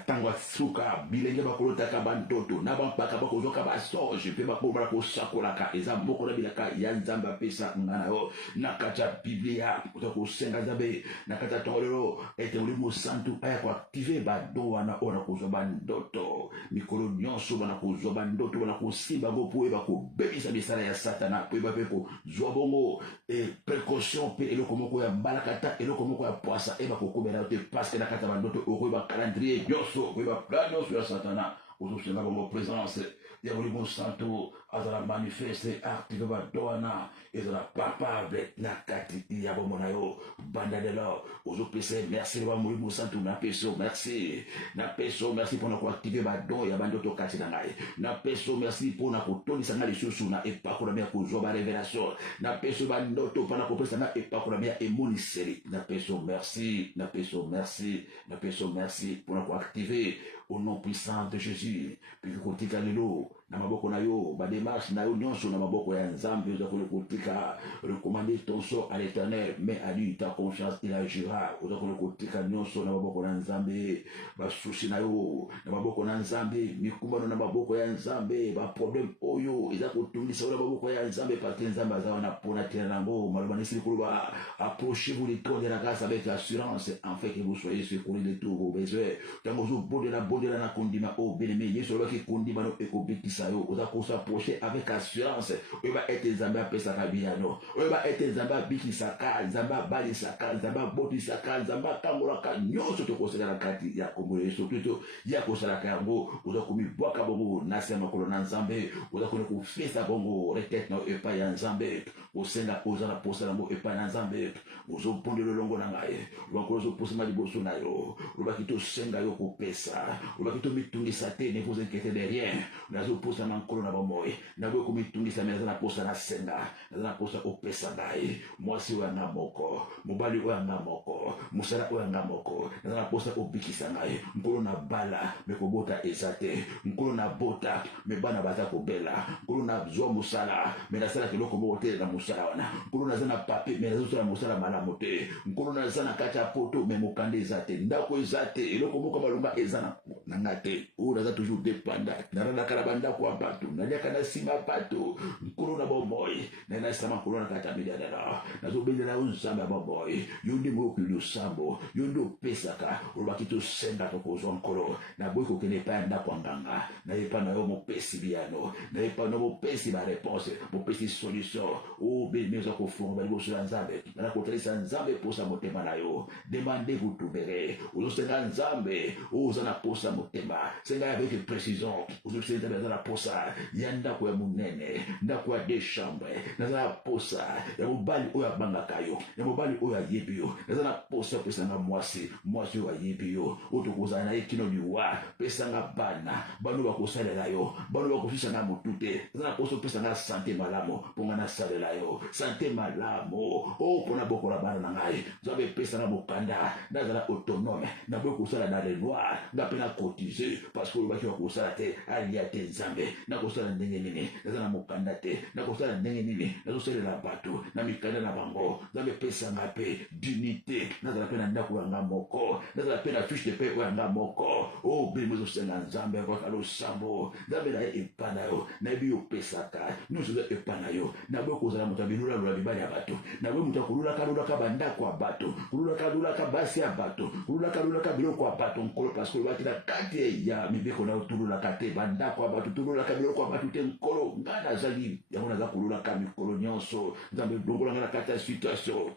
Tangwa suka bilenge bakolota ka bandoto na bampaka bakozoka basonge pe bakobala kosakolaka eza moko na bilaka ya Nzambe apesa ngana yo na kata Biblia kosenga Nzambe na kata tolero ete ulimo santu aya ko activer bado wana ona kozwa bandoto mikolo nyonso bana kozwa bandoto bana kosimba go po eba ko bebisa bisala ya satana po eba pe ko zwa bongo e précaution pe eloko moko ya balakata eloko moko ya poisa eba ko kobela te parce que na kata bandoto okoba calendrier Yoso, oui, va planer sur Satana, autour de la présence, il y a un santo, à la manifeste, active, doana, et de la papable, nakati, il y a un monayo, bandadela, aux autres PC, merci, le mourir, santo, na peso, merci, merci pour nous activer, badon, et abandon to katinangai, na peso, merci pour nous toni sanga les choses, na et pas pour la meilleure cause, révélation, na peso, bandoto, pendant qu'on peut et pas pour la meilleure émonisserie, na peso, merci, na peso, merci, na peso, merci pour nous activer, au nom puissant de Jésus, puis côté Galileo, na maboko na yo, ba démarche na yo nyonso na maboko ya Nzambe za kotika, recommander ton sort à l'Éternel, mais à lui ta confiance il agira, oza kotika nyonso na maboko na Nzambe, ba souci na yo, na maboko na Nzambe, mikumbano na maboko ya Nzambe, ba problème oyo, eza kotungisa na maboko ya Nzambe parce que Nzambe aza na pona tenango, malobani sikuba, approchez-vous les trônes de la grâce avec assurance, afin que vous soyez secourus de tous vos besoins. Tango zo bonde la na kondima o bien-aimé, yeso ba ki kondima no ekobekisa yo, oza ko s'approcher avec assurance, o ba être Nzambe apesa kabiano, o ba être Nzambe bikisaka, Nzambe balisaka, Nzambe botisaka, Nzambe kangolaka nyonso to kosala kati ya kombo yeso Kristo, ya kosala kango, oza komi bwaka bongo na sema ko na Nzambe, oza ko ko fesa bongo requête na epa ya Nzambe, osenga oza na posa na mo epa na Nzambe, ozo ponde le longo na ngai, lo zo posa ma liboso na yo, lo ba kito senga yo ko pesa, lo ba kito mitungisa te, ne vous inquiétez de rien, na zo posa na nkolo na bomoy, na go ko mitungisa me na posa na senga, na posa o pesa ngai, mwasi wa na moko, mobali wa na moko, musala wa na moko, na posa o bikisa ngai, nkolo na bala, me ko bota ezate, nkolo na bota, me bana baza ko bela, nkolo na zo musala, me na sala kiloko bote na musala wana, nkolo na zana papi, me na zo na musala malamu te, nkolo na zana kacha poto, me mokande ezate, ndako ezate, eloko moko balunga ezana na ngate, o na za toujours dépendant, na rana karabanda kwa batu, na nyaka na sima batu, nkolo na bomoy, na sama nkolo na kata midadala, na zo bende na Nzambe bomoy, yondi mo kulu sambo, yondo pesaka, olobaki to senda to kozo nkolo, na boy ko kene pa nda kwa nganga, na yepa na yo mo pesi biano, na yepa no mo pesi ba réponse, mo pesi solution, o be mezo ko fonga ba sur Nzambe, na ko tresa Nzambe posa motema na yo, demandez vous trouverez, o senga Nzambe, o zana posa motema, senga avec précision, o senga Nzambe zana posa ya ndako ya munene ndako ya deux chambres nazala posa ya mobali oyo abangaka yo ya mobali oyo ayebi yo nazala posa pesanga mwasi oyo ayebi yo oyo tokozala na ye kino liwa pesanga bana bano bakosalela yo bano bakosisanga motu te nazala posa pesanga sante malamu mponga nasalela yo sante malamu mpona bokola bana na ngai nzambe pesanga mokanda nazala autonome naboyi kosala na le noir nga mpe nakotize parce que olobaki bakosala te alia te nzambe nakosala ndenge nini naza na mokanda te nakosala ndenge nini nazosalela bato na mikanda na bango nzambe pesanga mpe dignité nazala mpe na ndako yanga moko nazala mpe na fiche de paie oyo yanga moko bino ezosenga nzambe kaka losambo nzambe na ye epa na yo nayebi yo opesaka nyonso eza epa na yo naboyi kozala moto abilula mibali ya bato naboyi moto akolulaka bandako ya bato kolulaka basi ya bato kolulaka biloko ya bato nkolo parce que olobaki na kati ya mibeko na yo tululaka te bandako ya bato tululaka biloko ya bato te nkolo ngai nazali yango naza kolulaka mikolo nyonso nzambe longola ngai na kati ya situation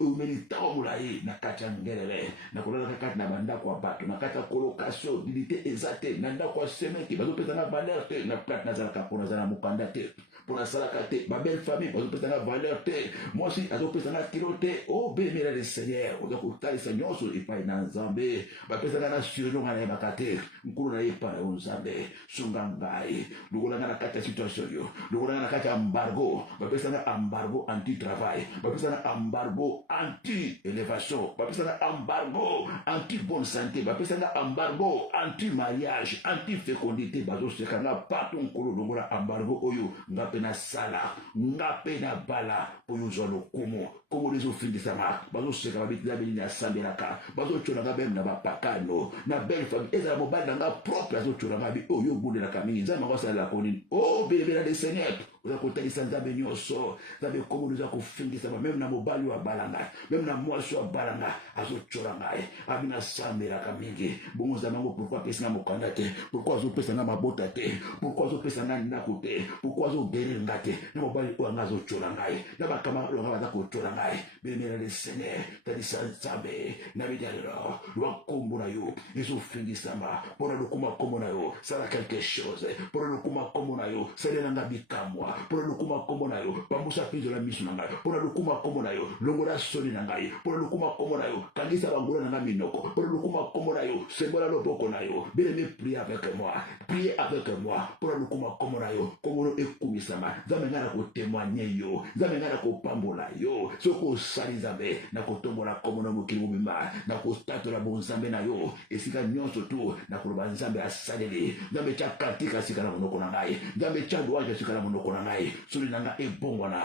eumeli ntango molai na kati ya ngelele nakololaka kati na bandako ya bato na kati ya colocation dilité eza te na ndako ya semeki bazopesanga valeur te na plate nazalaka mpo nazala na mokanda te mpo nasalaka te babelle famille bazopesanga valeur te mwasi azopesanga kilo te bemela le seigneur oza kotalisa nyonso epai na nzambe bapesanga na surno ngai nayebaka te nkulu na ye epai na yo nzambe sunga ngai lokolanga na kati ya situation yo lokolanga na kati ya embargo bapesanga embargo anti travail bapesanga embargo anti élévation bapesanga embargo anti bonne santé bapesanga embargo anti mariage anti fécondité bazosekanga partout nkolo longola embargo oyo nga mpe nasala nga mpe na bala mpo yo ozwa lokumu kombo ezofindisama bazoseka babetela benini asambelaka bazotyolanga beme na bapakano na belle famille ezala mobali na nga propre azotyolanga bi oyo obundelaka mingi nzambe yango asalelaka nini belebela de seigneur oza kotalisa nzambe nyonso nzambe kombo oza kofindisama meme na mobali oyo abalanga meme na mwasi oyo abalanga azotyola ngai abi nasambelaka mingi bongo nzambe yango pourkui apesinga mokanda te pourkui azopesanga mabota te pourkui azopesanga ndako te pourkui azogerir nga te na mobali oyo anga azotyola ngai na bakamara oyo anga baza kotyola ngai belemela le seigneur talisa nzambe na bidalelo lwa kombo na yo ezofindisama mpona lokuma kombo na yo sala quelque chose mpona lokuma kombo na yo salelanga bikamwa mpona lokuma kombo na yo bambusa pizola miso na ngai mpona lokuma kombo na yo longola soni na ngai mpona lokuma kombo na yo kangisa bangula na ngai minoko mpona lokuma kombo na yo sembola loboko na yo beleme prie avec moi mpona lokuma kombo na yo kombo ekumisama nzambe ngai na kotémoigne yo nzambe ngai na kopambola yo soki osali nzambe na kotombola kombo na mokili mobimba na kotatola bonzambe na yo esika nyonso tu na koloba nzambe asaleli nzambe tya katika sika na monoko na ngai nzambe tya louange sika na monoko na ngai soli na ngai ebongwana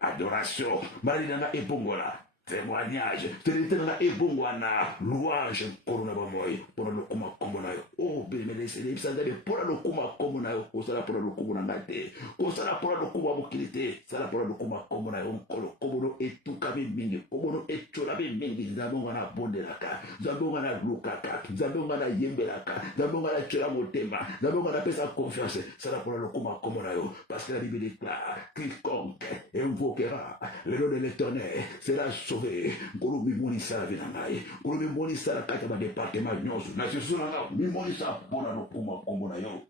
adoration mali na ngai ebongwana témoignage télé na ebongwana louange nkolo na bamoi mpona lokuma kombo na yo bemelesele ebisa nzambe mpona lokuma kombo na yo kosala mpona lokumu na ngai te kosala mpona lokumu ya mokili te sala mpona lokuma kombo na yo nkolo kombono etukami mingi kombono etolami mingi nzambe onga na bondelaka nzambe onga na lukaka nzambe onga na yembelaka nzambe onga na tyola motema nzambe onga na pesa confiance sala mpona lokuma kombo na yo parce que la Bible déclare quiconque invoquera le nom de l'Éternel sera sauvé nkolo mimonisa la vie na ngai nkolo mimonisa la kati ya badepartement nyonso na susu na ngai mimonisa mpona lokuma kombo na yo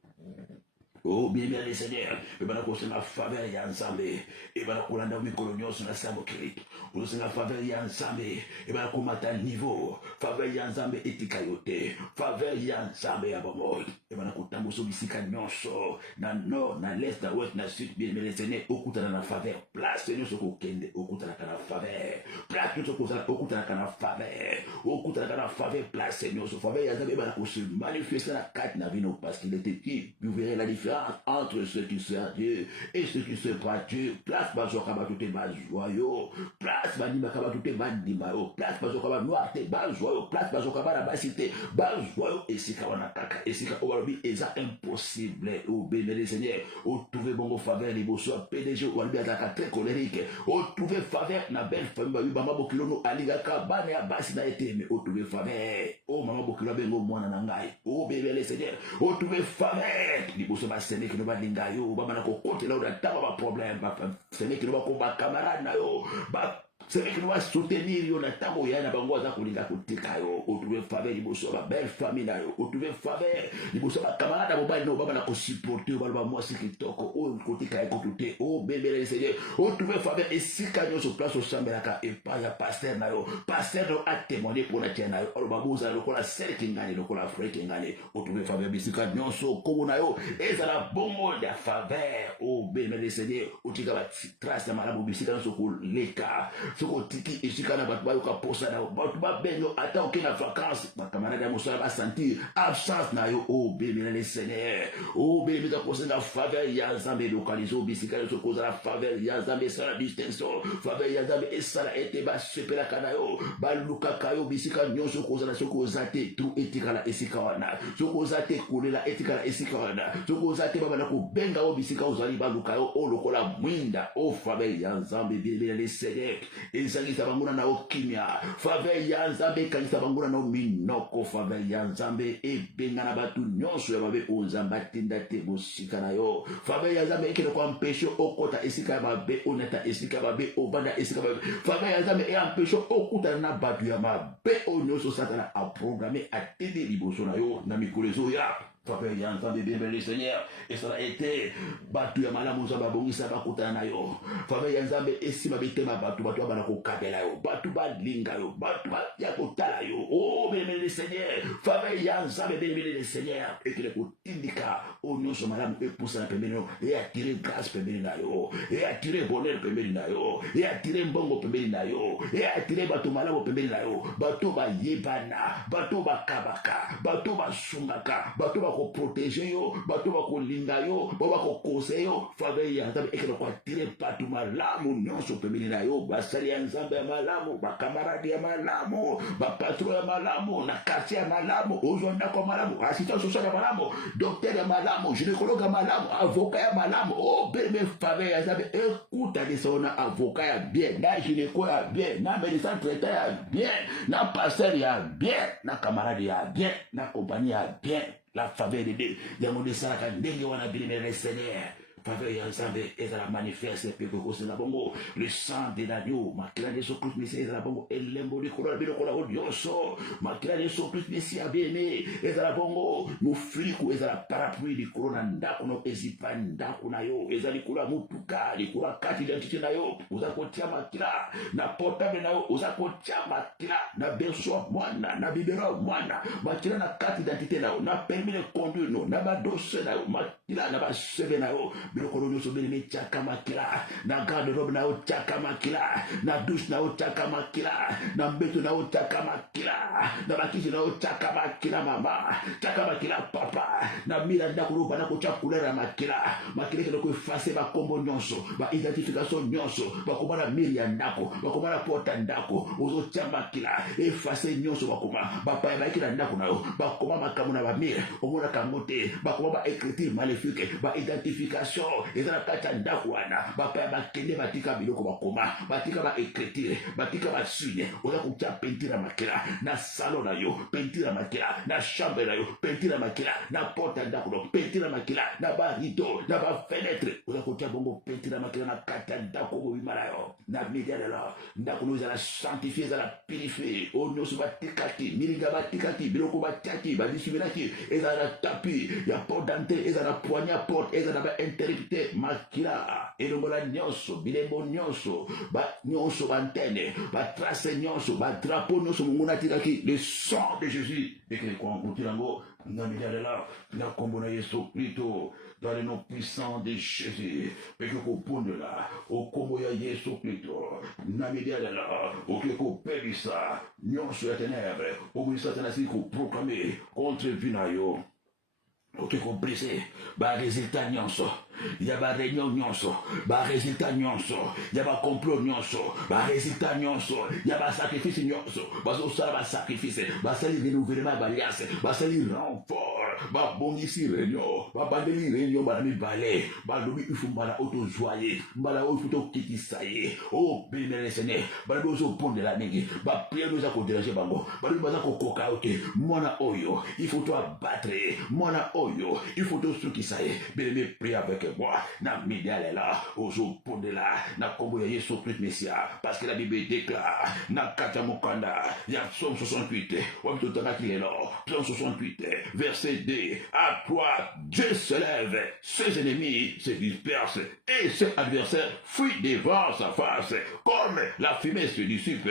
bien le Seigneur ebana kosenga faveur ya nzambe ebana kolanda mikolo nyonso na sa mokili ozosenga faveur ya nzambe ebana komata niveau faveur ya nzambe etika yo te faveur ya nzambe ya bomoi ebana kotambusa bisika nyonso na nord na l'est na ouest na sud bien le Seigneur okutana na faveur place nyonso kokende okutanaka na faveur place nyonso kozala okutanaka na faveur okutanaka na faveur place nyonso faveur ya nzambe ebana kose manifester na kati na bino parce qu'il était dit vous verrez la différence entre ceux qui servent Dieu et ceux qui servent pas Dieu. Place bazoka batute bazoyo, place banimaka batute bandimayo, place bazoka banoate bazoyo, place bazoka banabasite bazoyo esika wanataka esika obalobi eza impossible au bénédicte Seigneur au trouver bongo faveur liboso PDG ou albi ataka très colérique au trouver faveur na belle famille ba mama bokilono aligaka bana ya basi na eteme au trouver faveur oh mama bokilo bengo mwana na ngai au bénédicte Seigneur au trouver faveur liboso ba semeki no balinga yo bamana kokotela oda taba ba problème ba semeki no ba ko ba camarade na yo ba c'est vrai que nous va soutenir yo na tango ya na bango za kulinga kutika yo otrouver faveur liboso ba belle famille na yo otrouver faveur liboso ba camarade bo ba no baba na ko supporter ba ba moi c'est kitoko o kutika ko tuté o bébé le Seigneur otrouver faveur et si kanyo sur place au chambelaka et pas ya pasteur na yo pasteur no a témoigner pour na tena yo ba boza lo ko la sel kingani lo ko la frère kingani otrouver faveur bisika nyonso ko na yo ezala bongo ya faveur o bébé le Seigneur otika ba trace na malabu bisika so ko leka soko tiki esika na bato bayoka posa na yo bato babenyo ata oke na vacances bakamarade ya mosala basentir absence na yo o bébé le Seigneur o bébé za kosenga faveur ya Nzambe localize o bisika nyonso kozala faveur ya Nzambe esala distinction faveur ya Nzambe esala ete basepelaka na yo balukaka yo bisika nyonso kozala soki oza te tru etikala esika wana soki oza te kolela etikala esika wana soki oza te babanda kobenga o bisika ozali baluka yo o lokola mwinda o faveur ya Nzambe bébé le Seigneur ezalisa banguna na okimia faveur ya Nzambe ekanisa banguna na minoko faveur ya Nzambe ebengana batu nyonso ya babe o Nzambe atinda te bosika na yo faveur ya Nzambe ekele kwa mpeshe okota esika ya babe oneta esika ya babe obanda esika ya babe faveur ya Nzambe eampeshe okutana na batu ya mabe o nyonso satana aprogramme atende liboso na yo na mikolo ezoya faveur ya Nzambe bébé le Seigneur et ça a été batu ya malamu Nzambe abongisa bakutana na yo faveur ya Nzambe esima bitema batu abana kokabela yo batu balinga yo batu ya kotala yo oh bébé le Seigneur faveur ya Nzambe bébé le Seigneur ekele kotindika o nyonso malamu epusa na pembeni yo et attirer grâce pembeni na yo et attirer bonheur pembeni na yo et attirer mbongo pembeni na yo et attirer batu malamu pembeni na yo batu bayebana batu bakabaka batu basungaka batu ko protéger yo bato ba ko linga yo ba ko kose yo faveur ya Nzambe ekelo ko attirer batu malamu nyonso pembeni na yo basali ya Nzambe ya malamu ba camarade ya malamu ba patron ya malamu na quartier ya malamu ozonda ko malamu assistant social ya malamu docteur ya malamu gynécologue ya malamu avocat ya malamu oh bébé faveur ya Nzambe écoute de son avocat ya bien na gynéco ya bien na médecin traitant ya bien na pasteur ya bien na camarade ya bien na compagnie ya bien la faveur de Dieu yango de saraka ndenge wana bilimele le Seigneur faveur ya Nzambe ezala manifeste pe ko kosela bongo le sang de l'agneau makila de Jésus-Christ Messie ezala bongo elembo de kola bilo kola odioso makila de Jésus-Christ Messie abene ezala bongo mufliku ezala parapluie de corona ndako no ezipa ndako na yo ezali kula mutuka likula kati identité na yo uza kotia makila na portable na yo uza kotia makila na berceau mwana na bibero mwana makila na kati identité na yo na permis de conduire no na ba dossier na yo makila na ba sebe na yo biloko nyonso beleme tiaka makila na garde robe na yo tiaka makila na douche na yo tiaka makila na mbeto na yo tiaka makila na bakisi na yo tiaka makila mama tiaka makila papa na mira ndako no bana kotia couleur ya makila makila kelo ko effacer ba kombo nyonso ba identification nyonso ba komana miri ya ndako ba komana porta ndako ozo tia makila effacer nyonso ba koma ba pa ba kila ndako na yo ba koma makamu na ba mire omona kangote ba koma ba écriture maléfique ba identification ezala kata ndako wana bapa bakende batika biloko bakoma batika ba écriture batika ba signe oza kotia peinture makila na salon na yo peinture makila na chambre na yo peinture makila na porte ndako no peinture makila na ba rideau na ba fenêtre oza kotia bongo peinture makila na kata ndako bobima na yo na media de la ndako no ezala sanctifié ezala purifié o nyonso batikaki milinga batikaki biloko batiaki badisibelaki ezala tapi ya porte d'entrée ezala poignard porte ezala ba interrupté makila elongola nyonso bilembo nyonso ba nyonso bantene ba trace nyonso ba drapeau nyonso monguna tikaki le sang de Jésus ekele kwa ngutilango na media de la na kombo na Yesu Kristo dans le nom puissant de Jésus peke koponde la okombo ya Yesu Kristo na media de la oke kopelisa nyonso ya ténèbres obisa tena si ko proclamer contre vinayo oke ko briser ba résultat nyonso ya ba réunion nyonso ba résultat nyonso ya ba complot nyonso ba résultat nyonso ya ba sacrifice nyonso bazosala ba sacrifice basali renouvellement ba alliance basali renfort ba bongisi réunion ba bandeli réunion ba mi balé ba lobi ifu mbala auto joyer mbala o futo kitisa ye o bénere Seigneur ba dozo pondre la mingi ba prière nous a ko déranger bango ba lobi baza ko koka ote mona oyo il faut toi battre mona oyo il faut toi sukisa ye bien prier avec moi na midiale là ozo pondre là na kombo ya Yesu Christ Messia parce que la Bible déclare na kata mokanda ya Psaume 68 wa mtotaka kilelo Psaume 68 verset 2 à toi Dieu se lève ses ennemis se dispersent et ses adversaires fuient devant sa face comme la fumée se dissipe.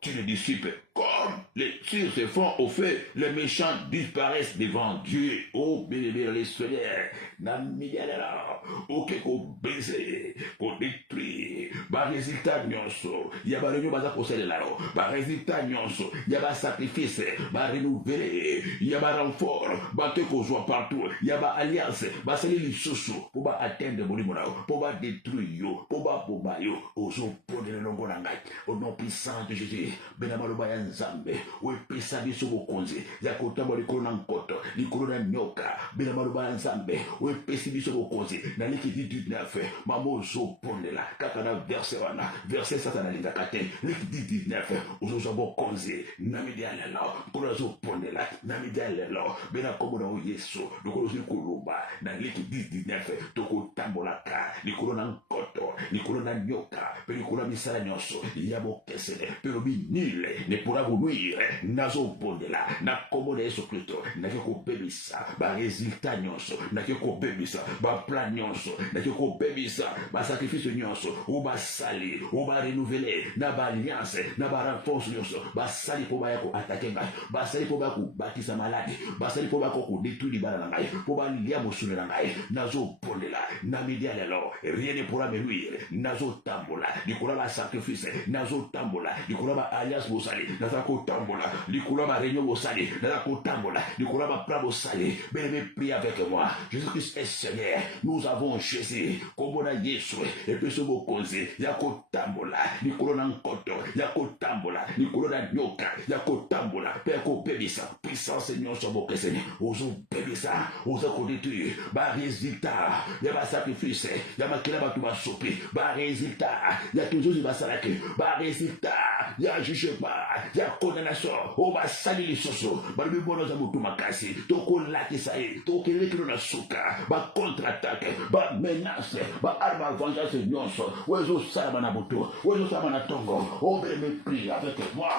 Tu les dissipes comme les tirs se font au feu, les méchants disparaissent devant Dieu. Oh, bien les seigneurs, Namiyala, ok, qu'on baiser, qu'on détruit, bah résultat nyonso, y a bah réunion baza possède là, bah résultat nyonso, y a bah sacrifice, bah renouveler, y a bah renfort, bah te qu'on soit partout, y a bah alliance, bah salir les sous pour bah atteindre mon niveau pour bah détruire, pour bah yo, aux opposés de l'ongonangai, au nom puissant de Jésus. Benamaloba ya nzambe wepesa biso bokonzi ya kotambola likolo na nkoto likolo na nyoka benamaloba ya nzambe wepesi biso bokonzi na likidi 19 mamo ozopondela kaka na verse wana verse sasa nalingaka te likidi 19 ozozwa bokonzi na midi ya lelo mpona ozopondela na midi ya lelo benakomona o Yesu lokolo ozili koloba na likidi 19 tokotambolaka likolo na nkoto likolo na nyoka mpe likolo ya misala nyonso ya bokesele mpe lobi nul ne pourra vous nuire nazo bondela na kombo na Yesu Kristo nake kobebisa ba résultat nyonso nake kobebisa ba plan nyonso nake kobebisa ba sacrifice nyonso ou ba sali ou ba renouveler na ba alliance na ba renforce nyonso ba sali po ba yako attaquer ngai ba sali po ba ku batisa malade ba sali po ba ko détruire bana na ngai po ba lia mosune na ngai nazo bondela na midi ya lelo rien ne pourra me nuire nazo tambola likolo ba sacrifice nazo tambola likolo ba alliance bosali naza kotambola likolo ba réunion bosali naza kotambola likolo ba plan bosali bien prie avec moi Jésus-Christ est Seigneur nous avons Jésus kombo na Yesu et puis ce bokonzi ya kotambola likolo na nkoto ya kotambola likolo na nyoka ya kotambola pe ko pebisa puissance nyonso bokese ozo pebisa ozo ko détruire ba résultat ya ba sacrifice ya makila ba tuba sopi ba résultat ya toujours ba salake ba résultat ya jugement ya condamnation o ba sali lisoso ba bibono za mutu makasi to ko lakisa e to kelele kilo na suka ba contre-attaque ba menace ba arme vengeance nyonso wezo sala na butu wezo sala na tongo o me prie avec moi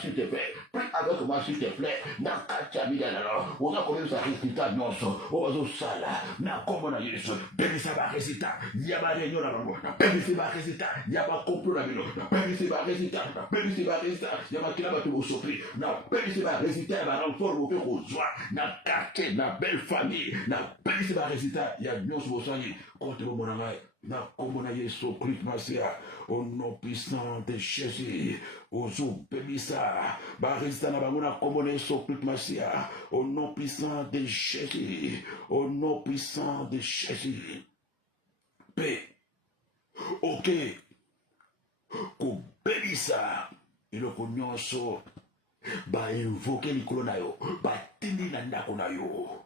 s'il te plaît prie avec moi s'il te plaît na kacha bidala o za ko sa résultat nyonso o wezo sala na kombo na Yesu benisa ba résultat ya ba réunion na bango na benisa ba résultat ya ba complot na bino na benisa ba résultat na benisa ba résultat ya ba kila ba to sopri na benisa ba résultat ya ba renfort au fait kozwa na quartier na belle famille na benisa ba résultat ya nyonso bosani contre mo na ngai na kombo na Yesu Christ Masia au nom puissant de Jésus ozo bebisa ba résultat na bango na kombo na Yesu Christ Masia au nom puissant de Jésus au nom puissant de Jésus paix ok ko bebisa iloko nyonso ba invoke likolo na yo ba tindi na ndako na yo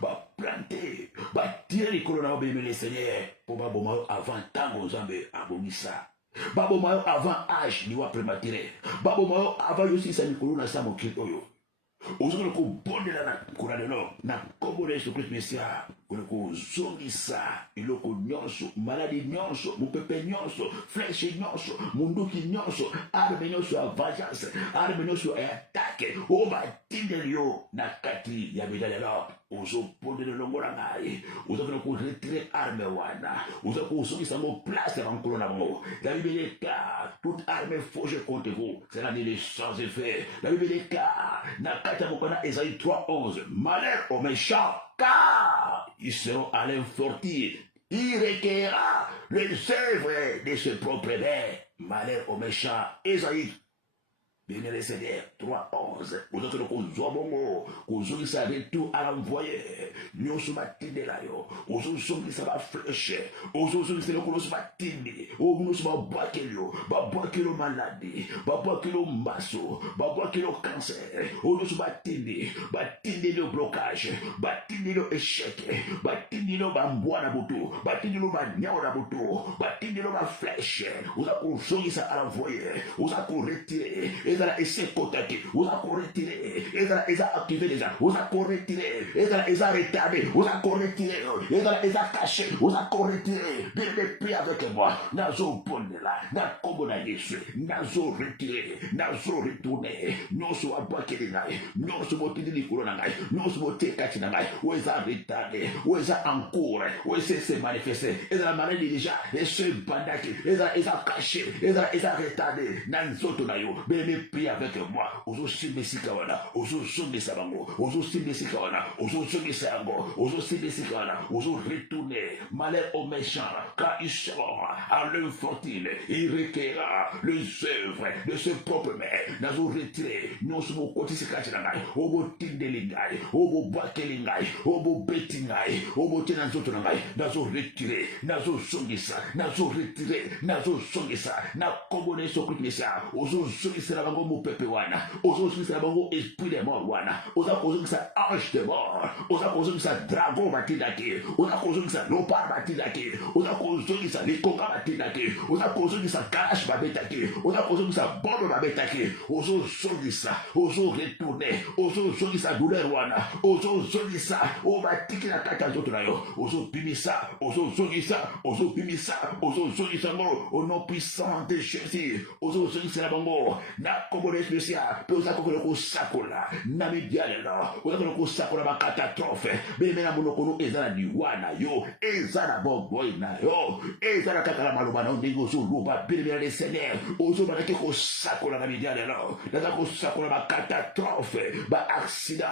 ba planter ba tirer likolo na yo bemele Seigneur po ba boma yo avant tango nzambe abomisa ba boma yo avant âge liwa prématuré ba boma yo avant yo sisa likolo na sa mokili oyo ozokona kobondela na kola lelo na kombo na Yesu Kristo Mesia kona kozongisa iloko nyonso maladi nyonso mopepe nyonso flèche nyonso munduki nyonso arme nyonso ya vengeance arme nyonso ya attaque o batindeli yo na kati ya midalelo ozopondela longo na ngai ozokona koretire arme wana ozokosongisa ngo place ya nkolo na bango la Bible déclare toute arme forgée contre vous sera nulée sans effet la Bible déclare na kati ya mokona Esaïe 3:11 malheur aux méchants car ils seront à l'infortir il recueillera les œuvres de ses propres mains malheur aux méchants Esaïe Béni le Seigneur, 3:11. Vous êtes le bongo, vous ça retour à l'envoyer. Nous sommes attendus là, vous sommes qui ça va flécher, vous sommes qui le nous attendus, nous sommes bakelo maladie, bakelo masso, bakelo cancer, nous sommes attendus le blocage, attendus le échec, attendus le bambois na boto, attendus le bagnan na boto, attendus le flèche, vous avez ça à l'envoyer, vous avez retiré. Essaie de contacter, vous avez retiré, ils ont activé déjà, vous avez retiré, ils ont retardé, vous avez retiré, ils ont caché, vous avez retiré, bien pris avec moi, nazo bonne là, na comme on a dit, nazo retiré, nazo retourné, non soit pas qu'il y ait, non soit pas qu'il y ait, non soit pas qu'il y ait, où ils ont retardé, où ils ont en cours, où ils s'est manifesté, ils ont maladie déjà, ils se bandaki, ils ont caché, ils ont retardé, nazo tonayo, bien pris avec moi, ozo simbesikawana, ozo songesabango, ozo simbesikawana, ozo songesango, ozo simbesikawana, ozo retourner, malheur aux méchants, car il sera à l'infortune, il recueillera les œuvres de ce propre mère, nazo retiré, non sommes côté sikachangai, obo tindelingai, obo bakelingai, obo betingai, obo tenanzotongai, nazo retiré, nazo songisa, nazo retiré, nazo songisa, na komone sokritmesa, ozo songisa bango mo pepe wana, ozo songisa bango esprit de mort wana, ozo songisa ange de mort, ozo songisa dragon batidaki, ozo songisa lopar batidaki, ozo songisa likonga batidaki, ozo songisa kalash babetaki, ozo songisa bono babetaki, ozo songisa, ozo retourner, ozo songisa douleur wana, ozo songisa, o batiki na kata zoto na yo, ozo pimisa, ozo songisa, ozo pimisa, ozo songisa ngo, au nom puissant de Jésus, ozo songisa bango, na komo de spécial, pe oza kokolo ko sakola, na midiale la, oza kokolo ko sakola ba catastrophe, be mena monoko no ezana diwana yo, ezana boboy na yo, ezana kakala maloba na ndingo zo loba, be mena le Seigneur, ozo banake ko sakola na midiale la, na ko sakola ba catastrophe, ba accident,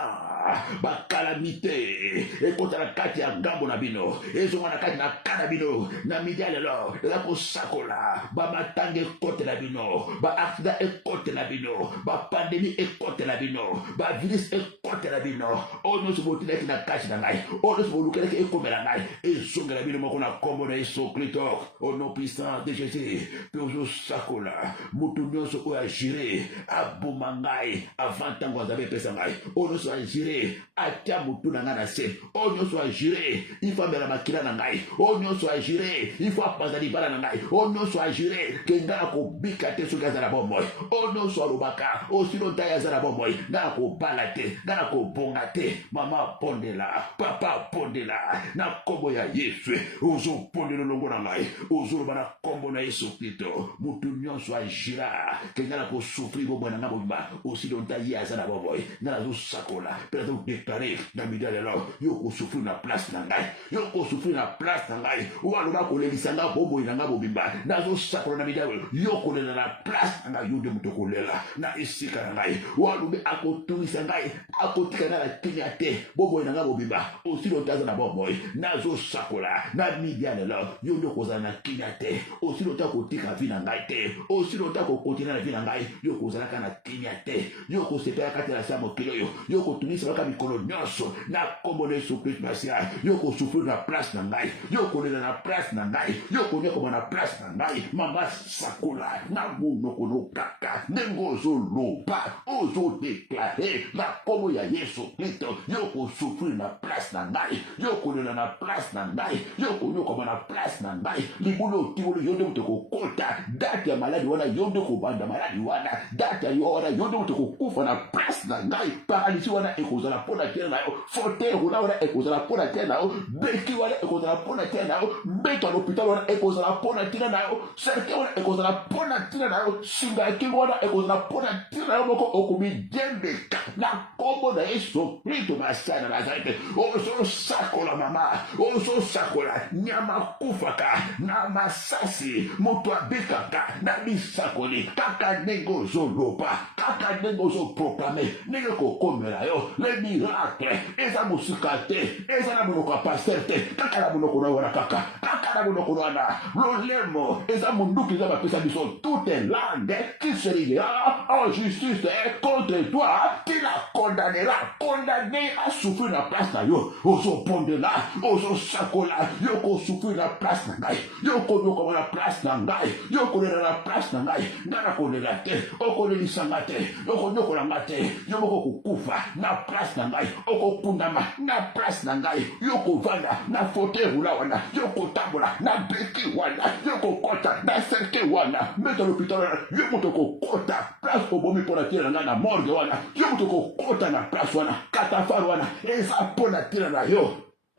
ba calamité, e kota na kati ya ngambo na bino, ezo wana kati na kana bino, na midiale la, na ko sakola, ba matange kote na bino, ba accident e kote na bino, ba pandémie e kote na bino, ba virus e kote na bino, o no so botile ki na kachi na ngai, o no so bolukele ki e komela ngai, e zonga na bino moko na kombo na Yesu Kristo, au nom puissant de Jésus, pe ozo sakola, mutu nyonso oyo agire, aboma ngai, avant tango azabe pesa ngai, o no so agire, atia mutu na ngai na se, o nyonso agire, il faut amela makila na ngai, o nyonso agire, il faut apanza libala na ngai, o nyonso agire, ke ngai akobika te soki aza na bomoi, o nyonso alobaka, o sino ntai aza na bomoi, ngai akobala te, ngai akobonga te, mama pondela, papa pondela, na kombo ya Yesu, ozo pondela longo na ngai, ozo loba na kombo na Yesu Kristo, mutu nyonso agira, ke ngai akosufri bomoi na ngai bobima, o sino ntai ye aza na bomoi, ngai azosakola, pe azodeklare na midale lo, yo kosufri na place na ngai, yo kosufri na place na ngai, o aloba kolelisa ngai bomoi na ngai bobima, nazosakola na midale, yo kolela na place na ngai, yo de mutu kolela, na esika na ngai, o alobi akotungisa ngai, akotika ngai na kinya te, bomoi na ngai bobima, osilo taza na bomoi, nazosakola, na midale lo, yo de kozala na kinya te, osilo ta kotika vi na ngai te, osilo ta kokontina na vi na ngai, yo kozalaka na kinya te, yo kosepela kati na sa mokili yo kotungisa baka mikolo nyonso, na kombo na Yesu Kristo Masia, yo kosufri na place na ngai, yo kolela na place na ngai, yo konyekoma na place na ngai, mama sakola, na monoko no kaka, ndenge ozoloba, ozodeklare, na kombo ya Yesu Kristo, yo kosufri na place na ngai, yo kolela na place na ngai, yo konyekoma na place na ngai, libulu otibolo yo nde moto kokota, date ya maladi wana yo nde kobanda maladi wana, date ya yo wana yo nde moto kokufa na place na ngai, paralisi wana ekozala mpona te na yo, fauteuil roulant wana ekozala mpona te na yo, beki wana ekozala mpona te na yo, mbeto ya l'hôpital wana ekozala mpona tina na yo, cercueil wana ekozala mpona tina na yo, singa ya kingo wana ekozala mpona tina na yo moko okomijembeka na kombo na Yesu Kristo Masia na Nazarete, ozosakola mama, ozosakola nyama kufaka na masasi, moto abikaka na bisakoli, kaka ndenge ozoloba, kaka ndenge ozoproklame, ndenge kokomela yo, le miracle, eza mosika te, eza na monoko ya paster te, kaka na monoko na wana kaka, kaka na monoko na wana, lolemo, eza munduki eza bapesa biso, toute langue qui se rira jugera en justice contre toi, qui la condamnera, condamné à souffrir la place na yo, ozo pondela, ozo sakola, yo ko souffrir la place na ngai, yo ko la place na ngai, yo ko la place na ngai, ngana ko le te, oko le lisangate, yo ko la ngate, yo ko kukufa na place na ngai, oko kundama na place na ngai, yo ko vanda na fauteuil roulant wana, yo ko tambola na beki wana, yo ko kota na cercle wana, mettre l'hôpital wana, yo moto ko kota place obomi pona tira na morgue wana, yo moto ko kota na place wana, katafar wana, eza pona tira na yo,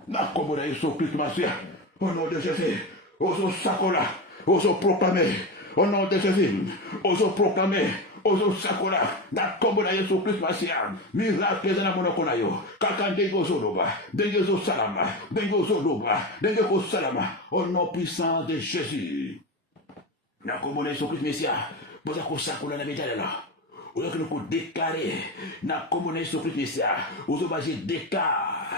na kombo na Yesu Christ Masia, au nom de Jésus, ozo sakola, ozo proclamer, au nom de Jésus, ozo proclamer, ozo sakola, na kombo na Yesu Christ Masia, miracle eza na monoko na yo, kaka ndenge ozoloba, ndenge ozosalama, ndenge ozoloba, ndenge kosalama, au nom puissant de Jésus. Na kombo na Yesu Christ Masia, boza kosakola na medalela. Oyo que nous déclarer na kombo na Yesu Christ Masia, ozo baje déclare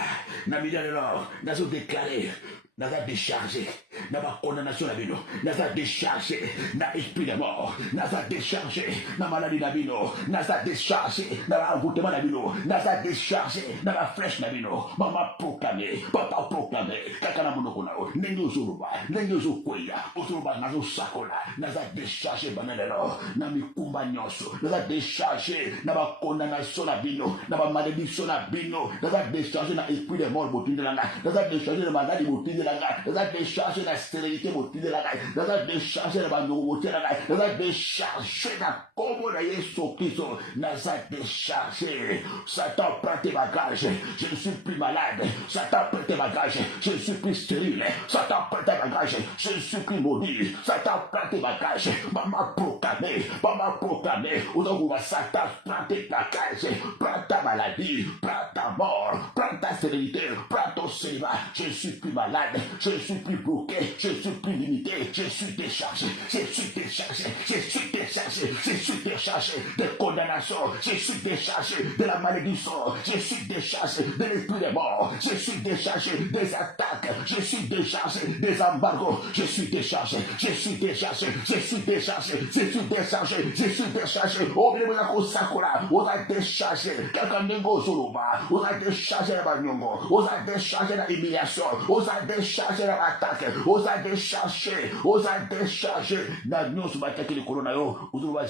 na medalela, na zo déclarer naza déchargé, na ba condamnation na bino, naza déchargé, na esprit de mort, naza déchargé, na maladie na bino, naza déchargé, na ba envoûtement na bino, naza déchargé, na ba flèche na bino, maman proclamé, papa proclamé, kaka na monoko na o, ndenge ozoloba, ndenge ozokweya, ozoloba nazo sakola, naza déchargé banelelo, na mikumba nyonso, naza déchargé, na ba condamnation na bino, na ba malédiction na bino, naza déchargé na esprit de mort botindelanga, naza déchargé na maladie botindelanga, naza déchargé na stérilité botindelanga, naza déchargé na banongo botindelanga, naza déchargé na kombo na Yesu Kristo, naza déchargé. Satan prend tes bagages, je ne suis plus malade. Satan prend tes bagages, je ne suis plus stérile. Satan prend tes bagages, je ne suis plus maudit. Satan prend tes bagages, maman proclamé, Satan prend tes bagages, prends ta maladie, prends ta mort, prends ta stérilité, prends ton célibat. Je ne suis plus malade, je ne suis plus bloqué, je ne suis plus limité, je suis déchargé, je suis déchargé, je suis déchargé, je suis déchargé de condamnation, je suis déchargé de la malédiction, je suis déchargé de l'esprit des morts, je suis déchargé des attaques, je suis déchargé des embargos, je suis déchargé, je suis déchargé, je suis déchargé, je suis déchargé, je suis déchargé. Oh, mais vous sakura, vous avez déchargé, quelqu'un n'engo zoloba, vous avez déchargé la bagnongo, vous avez déchargé la humiliation, vous avez déchargé l'attaque, vous avez déchargé la nuance battaki le corona yo,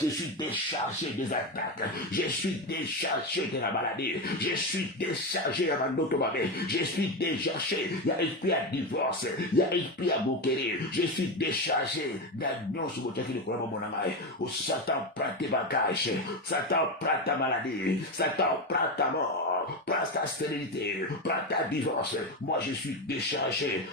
je suis déchargé des attaques, je suis déchargé de la maladie, je suis déchargé de la notomabé, je suis déchargé, il y a esprit à divorce, il y a esprit à bouquerie, je suis déchargé de la nuance battaki le corona mon amai, où Satan prend tes bagages, Satan prend ta maladie, Satan prend ta mort, prends ta stérilité, prends ta divorce. Moi je suis déchargé,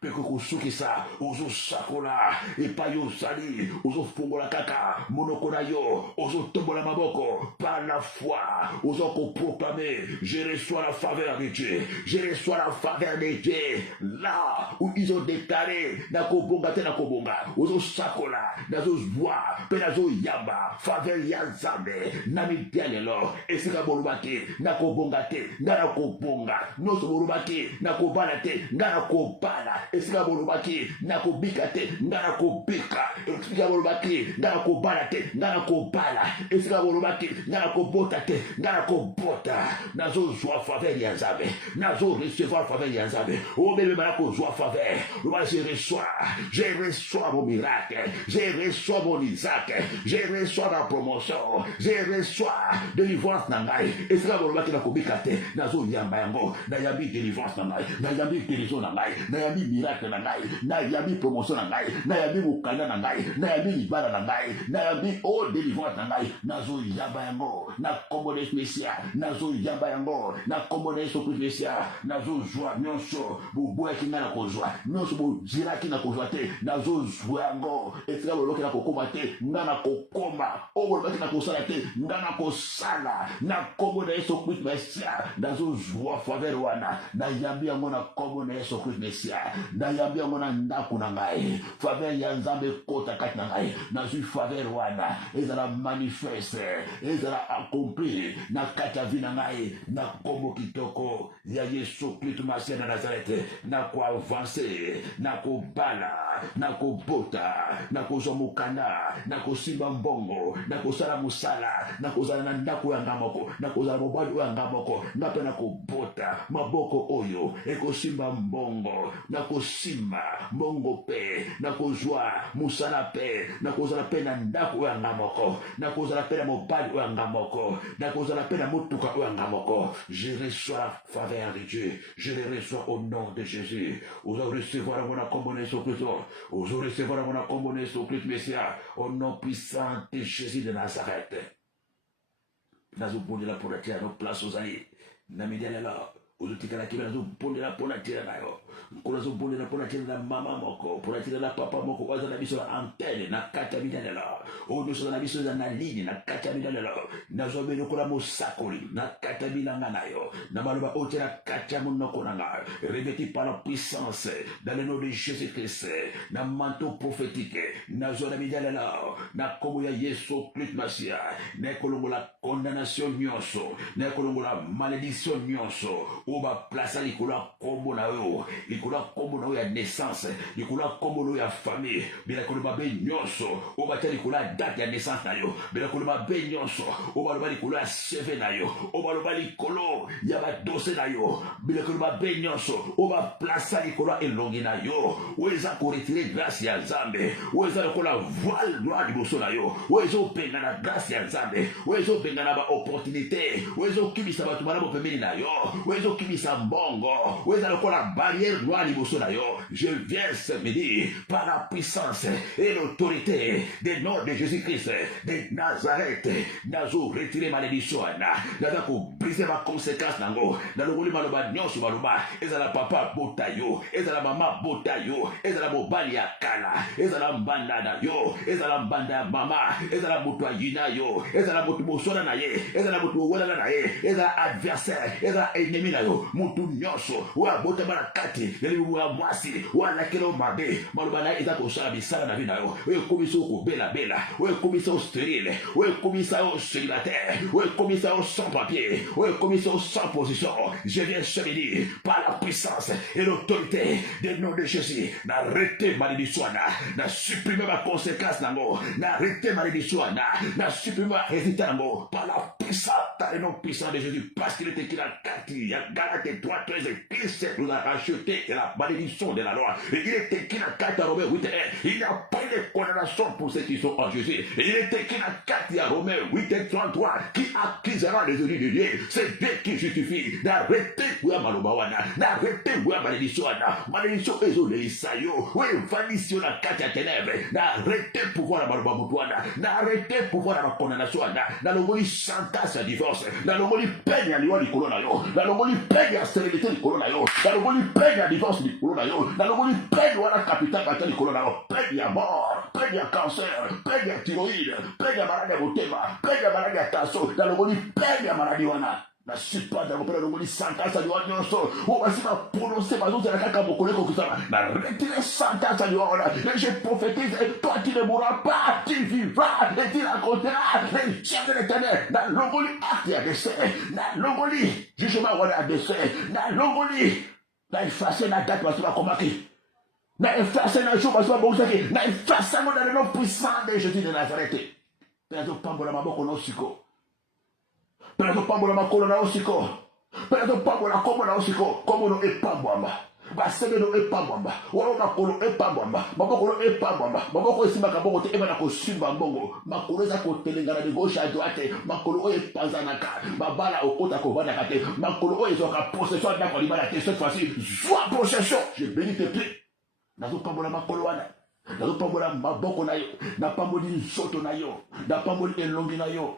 Pekukusuki sa, ozo sakola, et pas yo sali, ozo fongola kaka, monokona yo, ozo tombola maboko, par la foi, ozo ko proclamer, je reçois la faveur de Dieu, je reçois la faveur de Dieu, là où ils ont déclaré, nako bonga te nako bonga, ozo sakola, nazo zwa, penazo yamba, faveur yazame, nami dialelo, esika bolubaki, nako bonga te, nako bonga, noso bolubaki, nako bala te, nako bala, esika bolubaki, nako bika te, nako bika, esika bolubaki, nako bala te, nako bala, esika bolubaki, nako bota te, nako bota, nazo zwa faveur yazame, nazo recevoir faveur yazame, oh bébé nako zwa faveur, moi je reçois mon miracle, je reçois mon Isaac, je reçois ma promotion, je reçois délivrance nangai, esika bolubaki nako bika te, nazo yamba yango, na yambi délivrance nangai, na yambi guérison nangai, na yambi miracle nangai, na yambi promotion nangai, na yambi mukanda nangai, na yambi libala nangai, na yambi oh délivrance nangai, nazo yamba yango, na kombo de Messia, nazo yamba yango, na kombo de Messia, nazo joie nyonso, bubu kinga na kozwa, nyonso bu jira kinga kozwa te, nazo joie yango, esika boloki na kokoma te, ngana kokoma, oh boloki na kosala te, ngana kosala, na kombo na Yesu Kristo Mesia nazozwa faveur wana nayambi yango na kombo na Yesu Kristo Mesia nayambi yango na ndako na ngai faveur ya Nzambe kota kati na ngai nazwi faveur wana ezala manifeste ezala accompli na kati ya vie na ngai na kombo kitoko ya Yesu Kristo Mesia na Nazareth na ko avancer na ko bala na ko bota na ko zomukana na ko simba mbongo na ko sala musala na ko zala na ndako ya ngamoko na ko zala mobali ya ngamoko na pe na ko bota maboko oyo ekosimba mbongo na ko simba mbongo pe na ko zwa musala pe na ko zala pe na ndako ya ngamoko na ko zala pe na mobali ya ngamoko na ko zala pe na mutuka ya ngamoko. Je reçois la faveur de Dieu, je les reçois au nom de Jésus. Vous allez recevoir mon accompagnement sur Christ, vous allez recevoir mon accompagnement sur Christ Messia au nom puissant de Jésus de Nazareth. Nazobondela pour la terre nos places aux alliés namidela la uzutikala kila nazobondela pour la terre nayo kuna zobondela pour la terre na mama moko pour la terre na papa moko waza na biso la antenne na kata midela la o nous na biso na ligne na kata midela la nazobelo kula mosakoli na kata bilanga nayo na maloba ote na kata monoko nanga revêtu par la puissance dans le nom de Jésus-Christ na manteau prophétique nazona midela la na komo ya Yesu Christ Masia na kolongola condamnation nyonso na kolongola malédiction nyonso o ba place likula kombo na yo likula kombo na yo ya naissance likula kombo na yo ya famille bila koloma be nyonso o ba tali kula date ya naissance na yo bila koloma be nyonso o ba loba likula CV na yo o ba loba likolo ya ba dossier na yo bila koloma be nyonso o ba place likula elongi na yo weza ko retirer grâce ya Nzambe weza kola voile droit liboso na yo weza openga na grâce ya Nzambe weza openga na ba opportunité weza okibisa batu bana bopemeli na yo weza okibisa mbongo weza lokola barrière droit liboso na yo. Je viens ce midi par la puissance et l'autorité des noms de Jésus-Christ de Nazareth nazo retirer malédiction naza ko briser ma conséquence nango na lokoli maloba nyonso maloba ezala papa botayo ezala mama botayo ezala mobali ya kala ezala mbanda na yo ezala mbanda ya mama ezala moto ayina yo ezala moto mosona na ye ezala moto wala na ye ezala adversaire ezala ennemi na yo moto nyonso wa bota bana kati ya libu ya mwasi wala kelo mabe maloba na eza ko sala bisala na vida yo we komisa ko bela bela we komisa stérile we komisa célibataire we komisa sans papier we komisa sans position. Je viens ce midi par la puissance et l'autorité des noms de Jésus na arrêter malédiction na supprimer ma conséquence nango na arrêter malédiction na supprimer ma résultat nango par la puissance et non puissance de Jésus parce qu'il était écrit dans Galate ya Galate 3:13 Christ nous a racheté de la malédiction de la loi et il est écrit dans 4 Romains 8:1 il n'y a pas de condamnation pour ceux qui sont en Jésus et il est écrit dans 4 Romains 8:33 qui accusera les ennemis de Dieu c'est Dieu qui justifie d'arrêter pour malobawana d'arrêter pour malédiction ezoleisa-yo oevandisi yo na kati ya ténèbre d'arrêter pouvoir na maloba motu wana d'arrêter pouvoir na condamnation wana nalongoli sentence ya divorce nalongoli peine ya liwa likolo na yo nalongoli peine ya stérilité likolo na yo nalongoli peine ya divorce likolo na yo nalongoli peine wana capital bata likolo na yo peine ya mort peine ya cancer peine ya thyroïde peine ya maladi ya motema peine ya maladi ya tension nalongoli peine ya maladi wana na super dans le monde sentence du nyonso on va se prononcer parce que la kaka bokole ko kusala na retirer sentence du wana et je prophétise et toi tu ne mourras pas tu vivras et tu raconteras les chefs de l'éternel na longoli acte ya décès na longoli jugement wana décès na longoli na effacer na date parce que komaki na effacer na jour parce que bokaki na effacer dans le nom puissant de Jésus de Nazareth pezo pambola maboko no siko pezo pambola makolo na osiko pezo pambola komo na osiko komo no epambwamba basebe no epambwamba walo makolo epambwamba maboko no epambwamba maboko esimba kaboko te eba na kosimba mbongo makolo eza kotelengana de gauche à droite makolo oyo epanzanaka babala okota kovandaka te makolo oyo ezwaka possession ndako libala te cette fois-ci zwa possession je bénis tes pieds nazopambola makolo wana nazopambola maboko na yo napamboli nzoto na yo napamboli elongi na yo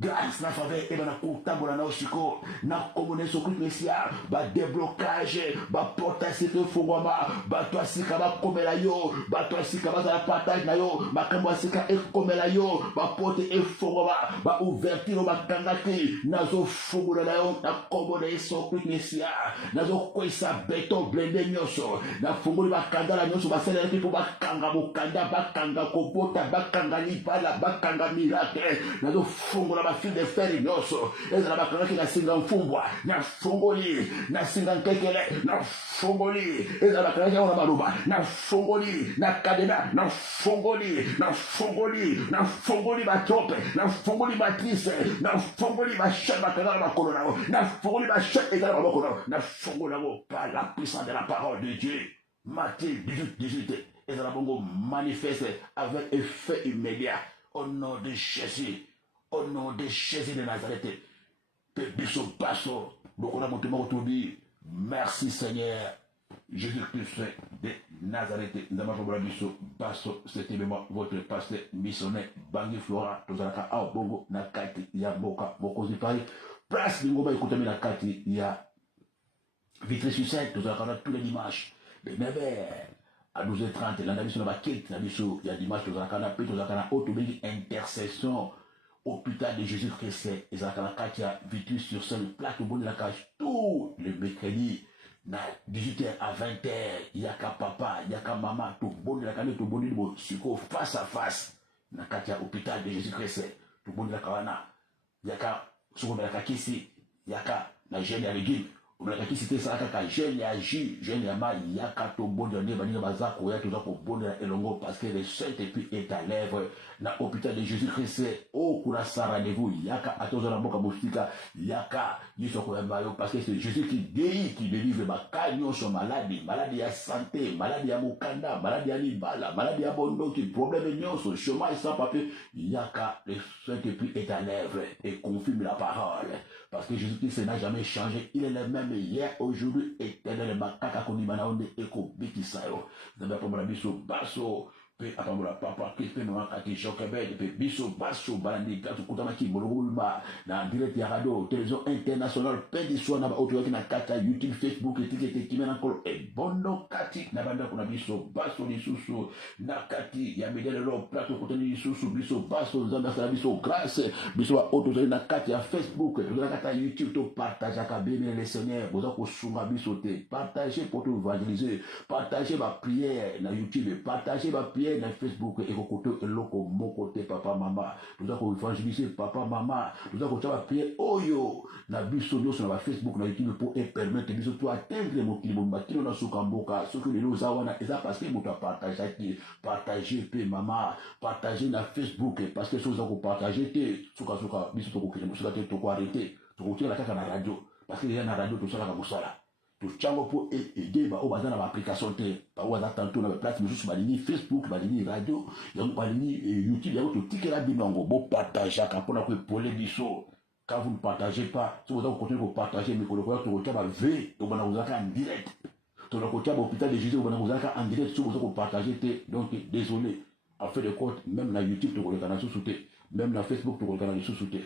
grâce na faveur et na kutambola na osiko na komone sokut mesia ba déblocage ba porta sete fongwama ba to asika ba komela yo ba to asika ba za partage na yo makambo asika e komela yo ba porte e fongwama ba ouverture ba kangaki nazo fongula na yo na komone sokut mesia nazo koisa beton blende nyoso na fongoli ba kandala nyoso ba sele pour ba kanga bokanda ba kanga kobota ba kanga libala ba kanga miracle nazo fongula ba fil de fer nyoso ezala ba kanga ki na singa mfumbwa na fongoli na singa nkekele na fongoli ezala ba kanga ki na maluba na fongoli na kadena na fongoli na fongoli na fongoli ba trope na fongoli ba triste na fongoli ba chef ba kanga ba kolona na fongoli ba chef ezala ba kolona na fongoli par la puissance de la parole de Dieu. Matthieu 18, ezala bongo manifeste avec effet immédiat au nom de Jésus. Au nom de Jésus de Nazareth, Biso Basso, merci Seigneur, Jésus-Christ de Nazareth, Biso Basso, c'était votre pasteur missionnaire, Bangi Flora, Tozalaka, Bongo, Nakati, Yaboka, Bokozi Paris, place Bingoba, écoutez la Kati, il y a Vitry-sur-Seine, Tozalaka, tous les dimanches, de 9h à 12h30, l'année sur la quête, il y a dimanche, Tozalaka, Tozalaka, Autobéli, intercession. Hôpital de Jésus-Christ, et Zakalakatia, Vitry-sur-Seine, plaque au bon de la cage, tout le mercredi, 18h à 20h, Yaka papa, Yaka maman, tout bon de la cage, tout bon de la face à face, Nakatia, hôpital de Jésus-Christ, tout bon de la Kawana, Yaka, souvent de la Kakisi, Yaka, la jeune à l'église, ou la Kakisi, c'est la jeune à J, jeune à Ma, Yaka, tout bon de la Nébani, Bazako, Yaka, tout bon de la Elongo, parce que le Saint-Esprit est à l'œuvre. Na hôpital de Jésus-Christ, oh, kuna sa rendez-vous, yaka, attention la boka bostika, yaka, yisoko yambayo, parce que c'est Jésus qui guérit, qui délivre, ma kanyo sur maladie, maladie à santé, maladie à mukanda, maladie à libala, maladie à bondo, qui problème nyonso, chômage sans papier, yaka, le Saint-Esprit est à l'œuvre et confirme la parole. Parce que Jésus-Christ n'a jamais changé, il est le même hier, aujourd'hui, éternellement, kaka konimanaonde, eko bikisayo, n'a pas mon abisso, basso, pe apambola papa kipe no akati jokebe pe biso baso balandi katu kutama ki bologulba na direct ya radio télévision internationale pe diso na ba otoki na kata YouTube Facebook etikete kimena kolo e bondo kati na banda kuna biso baso lisusu na kati ya medele lo plateau koteni lisusu biso baso nzamba sala biso grâce biso ba otoki na kati ya Facebook to na kata YouTube to partager ka bien les seigneurs boza ko sunga biso te partager pour tout évangéliser partager ba prière na YouTube partager ba prière na Facebook et kokoto eloko mokote papa mama nous avons évangéliser papa mama nous avons chaba prier oyo na biso nyonso na ba Facebook na YouTube pour permettre biso to atteindre mokili makilo na sukamboka soki lelo zawana eza parce que moto partager pe mama partager na Facebook parce que soza ko partager te suka biso to kokile suka te to ko arrêter to ko tira kaka na radio parce que il y a na radio to sala ka mosala tout chango pour aider ba o bazana ba application te ba o bazana tanto na ba plateforme juste balini Facebook balini radio yango balini YouTube yango to tikela binongo bo partager ka pona ko epole biso quand vous ne partagez pas si vous allez continuer à partager mais ko ko to ba v to bana uzaka en direct to na ko ba hôpital de Jésus bana uzaka en direct si vous allez partager te donc désolé en fait de compte même na YouTube to ko kana sous te même na Facebook to ko kana sous te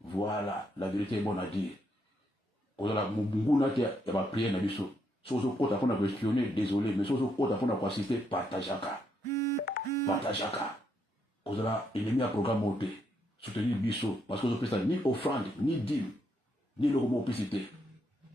voilà la vérité est bonne à dire. Ozala mungu na te ya ba prière na biso sozo kota pona ko espionner désolé mais sozo kota pona ko assister partageaka ozala ennemi à programme monté soutenir biso parce que ozo ni offrande ni dîme ni le comment publicité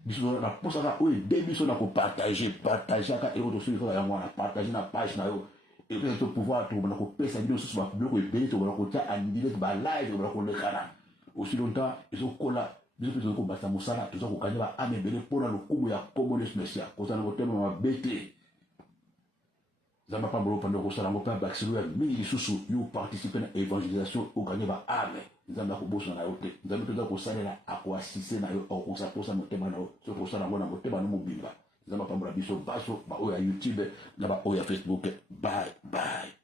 biso na posaka o de biso na ko partageaka et auto sur ya mwana partager na page na yo et peut être pouvoir to na ko pesa biso so ba bloquer be to na ko ta en direct ba live na ko le kana aussi longtemps ils ont colla biso biso ko bata musala tuza ko kanyaba amebele pona lokumu ya communist mesia ko tana ko tema mabete zamba pa bolo pando ko sala ngo pa baksilu ya mingi susu you participer na évangélisation au gagner ba ame zamba ko boso na yote zamba tuza ko salela ako assisté na yo ko sa posa motema na yo so ko sala ngona motema no mobimba zamba pa bolo biso baso ba o ya YouTube na ba o ya Facebook bye bye.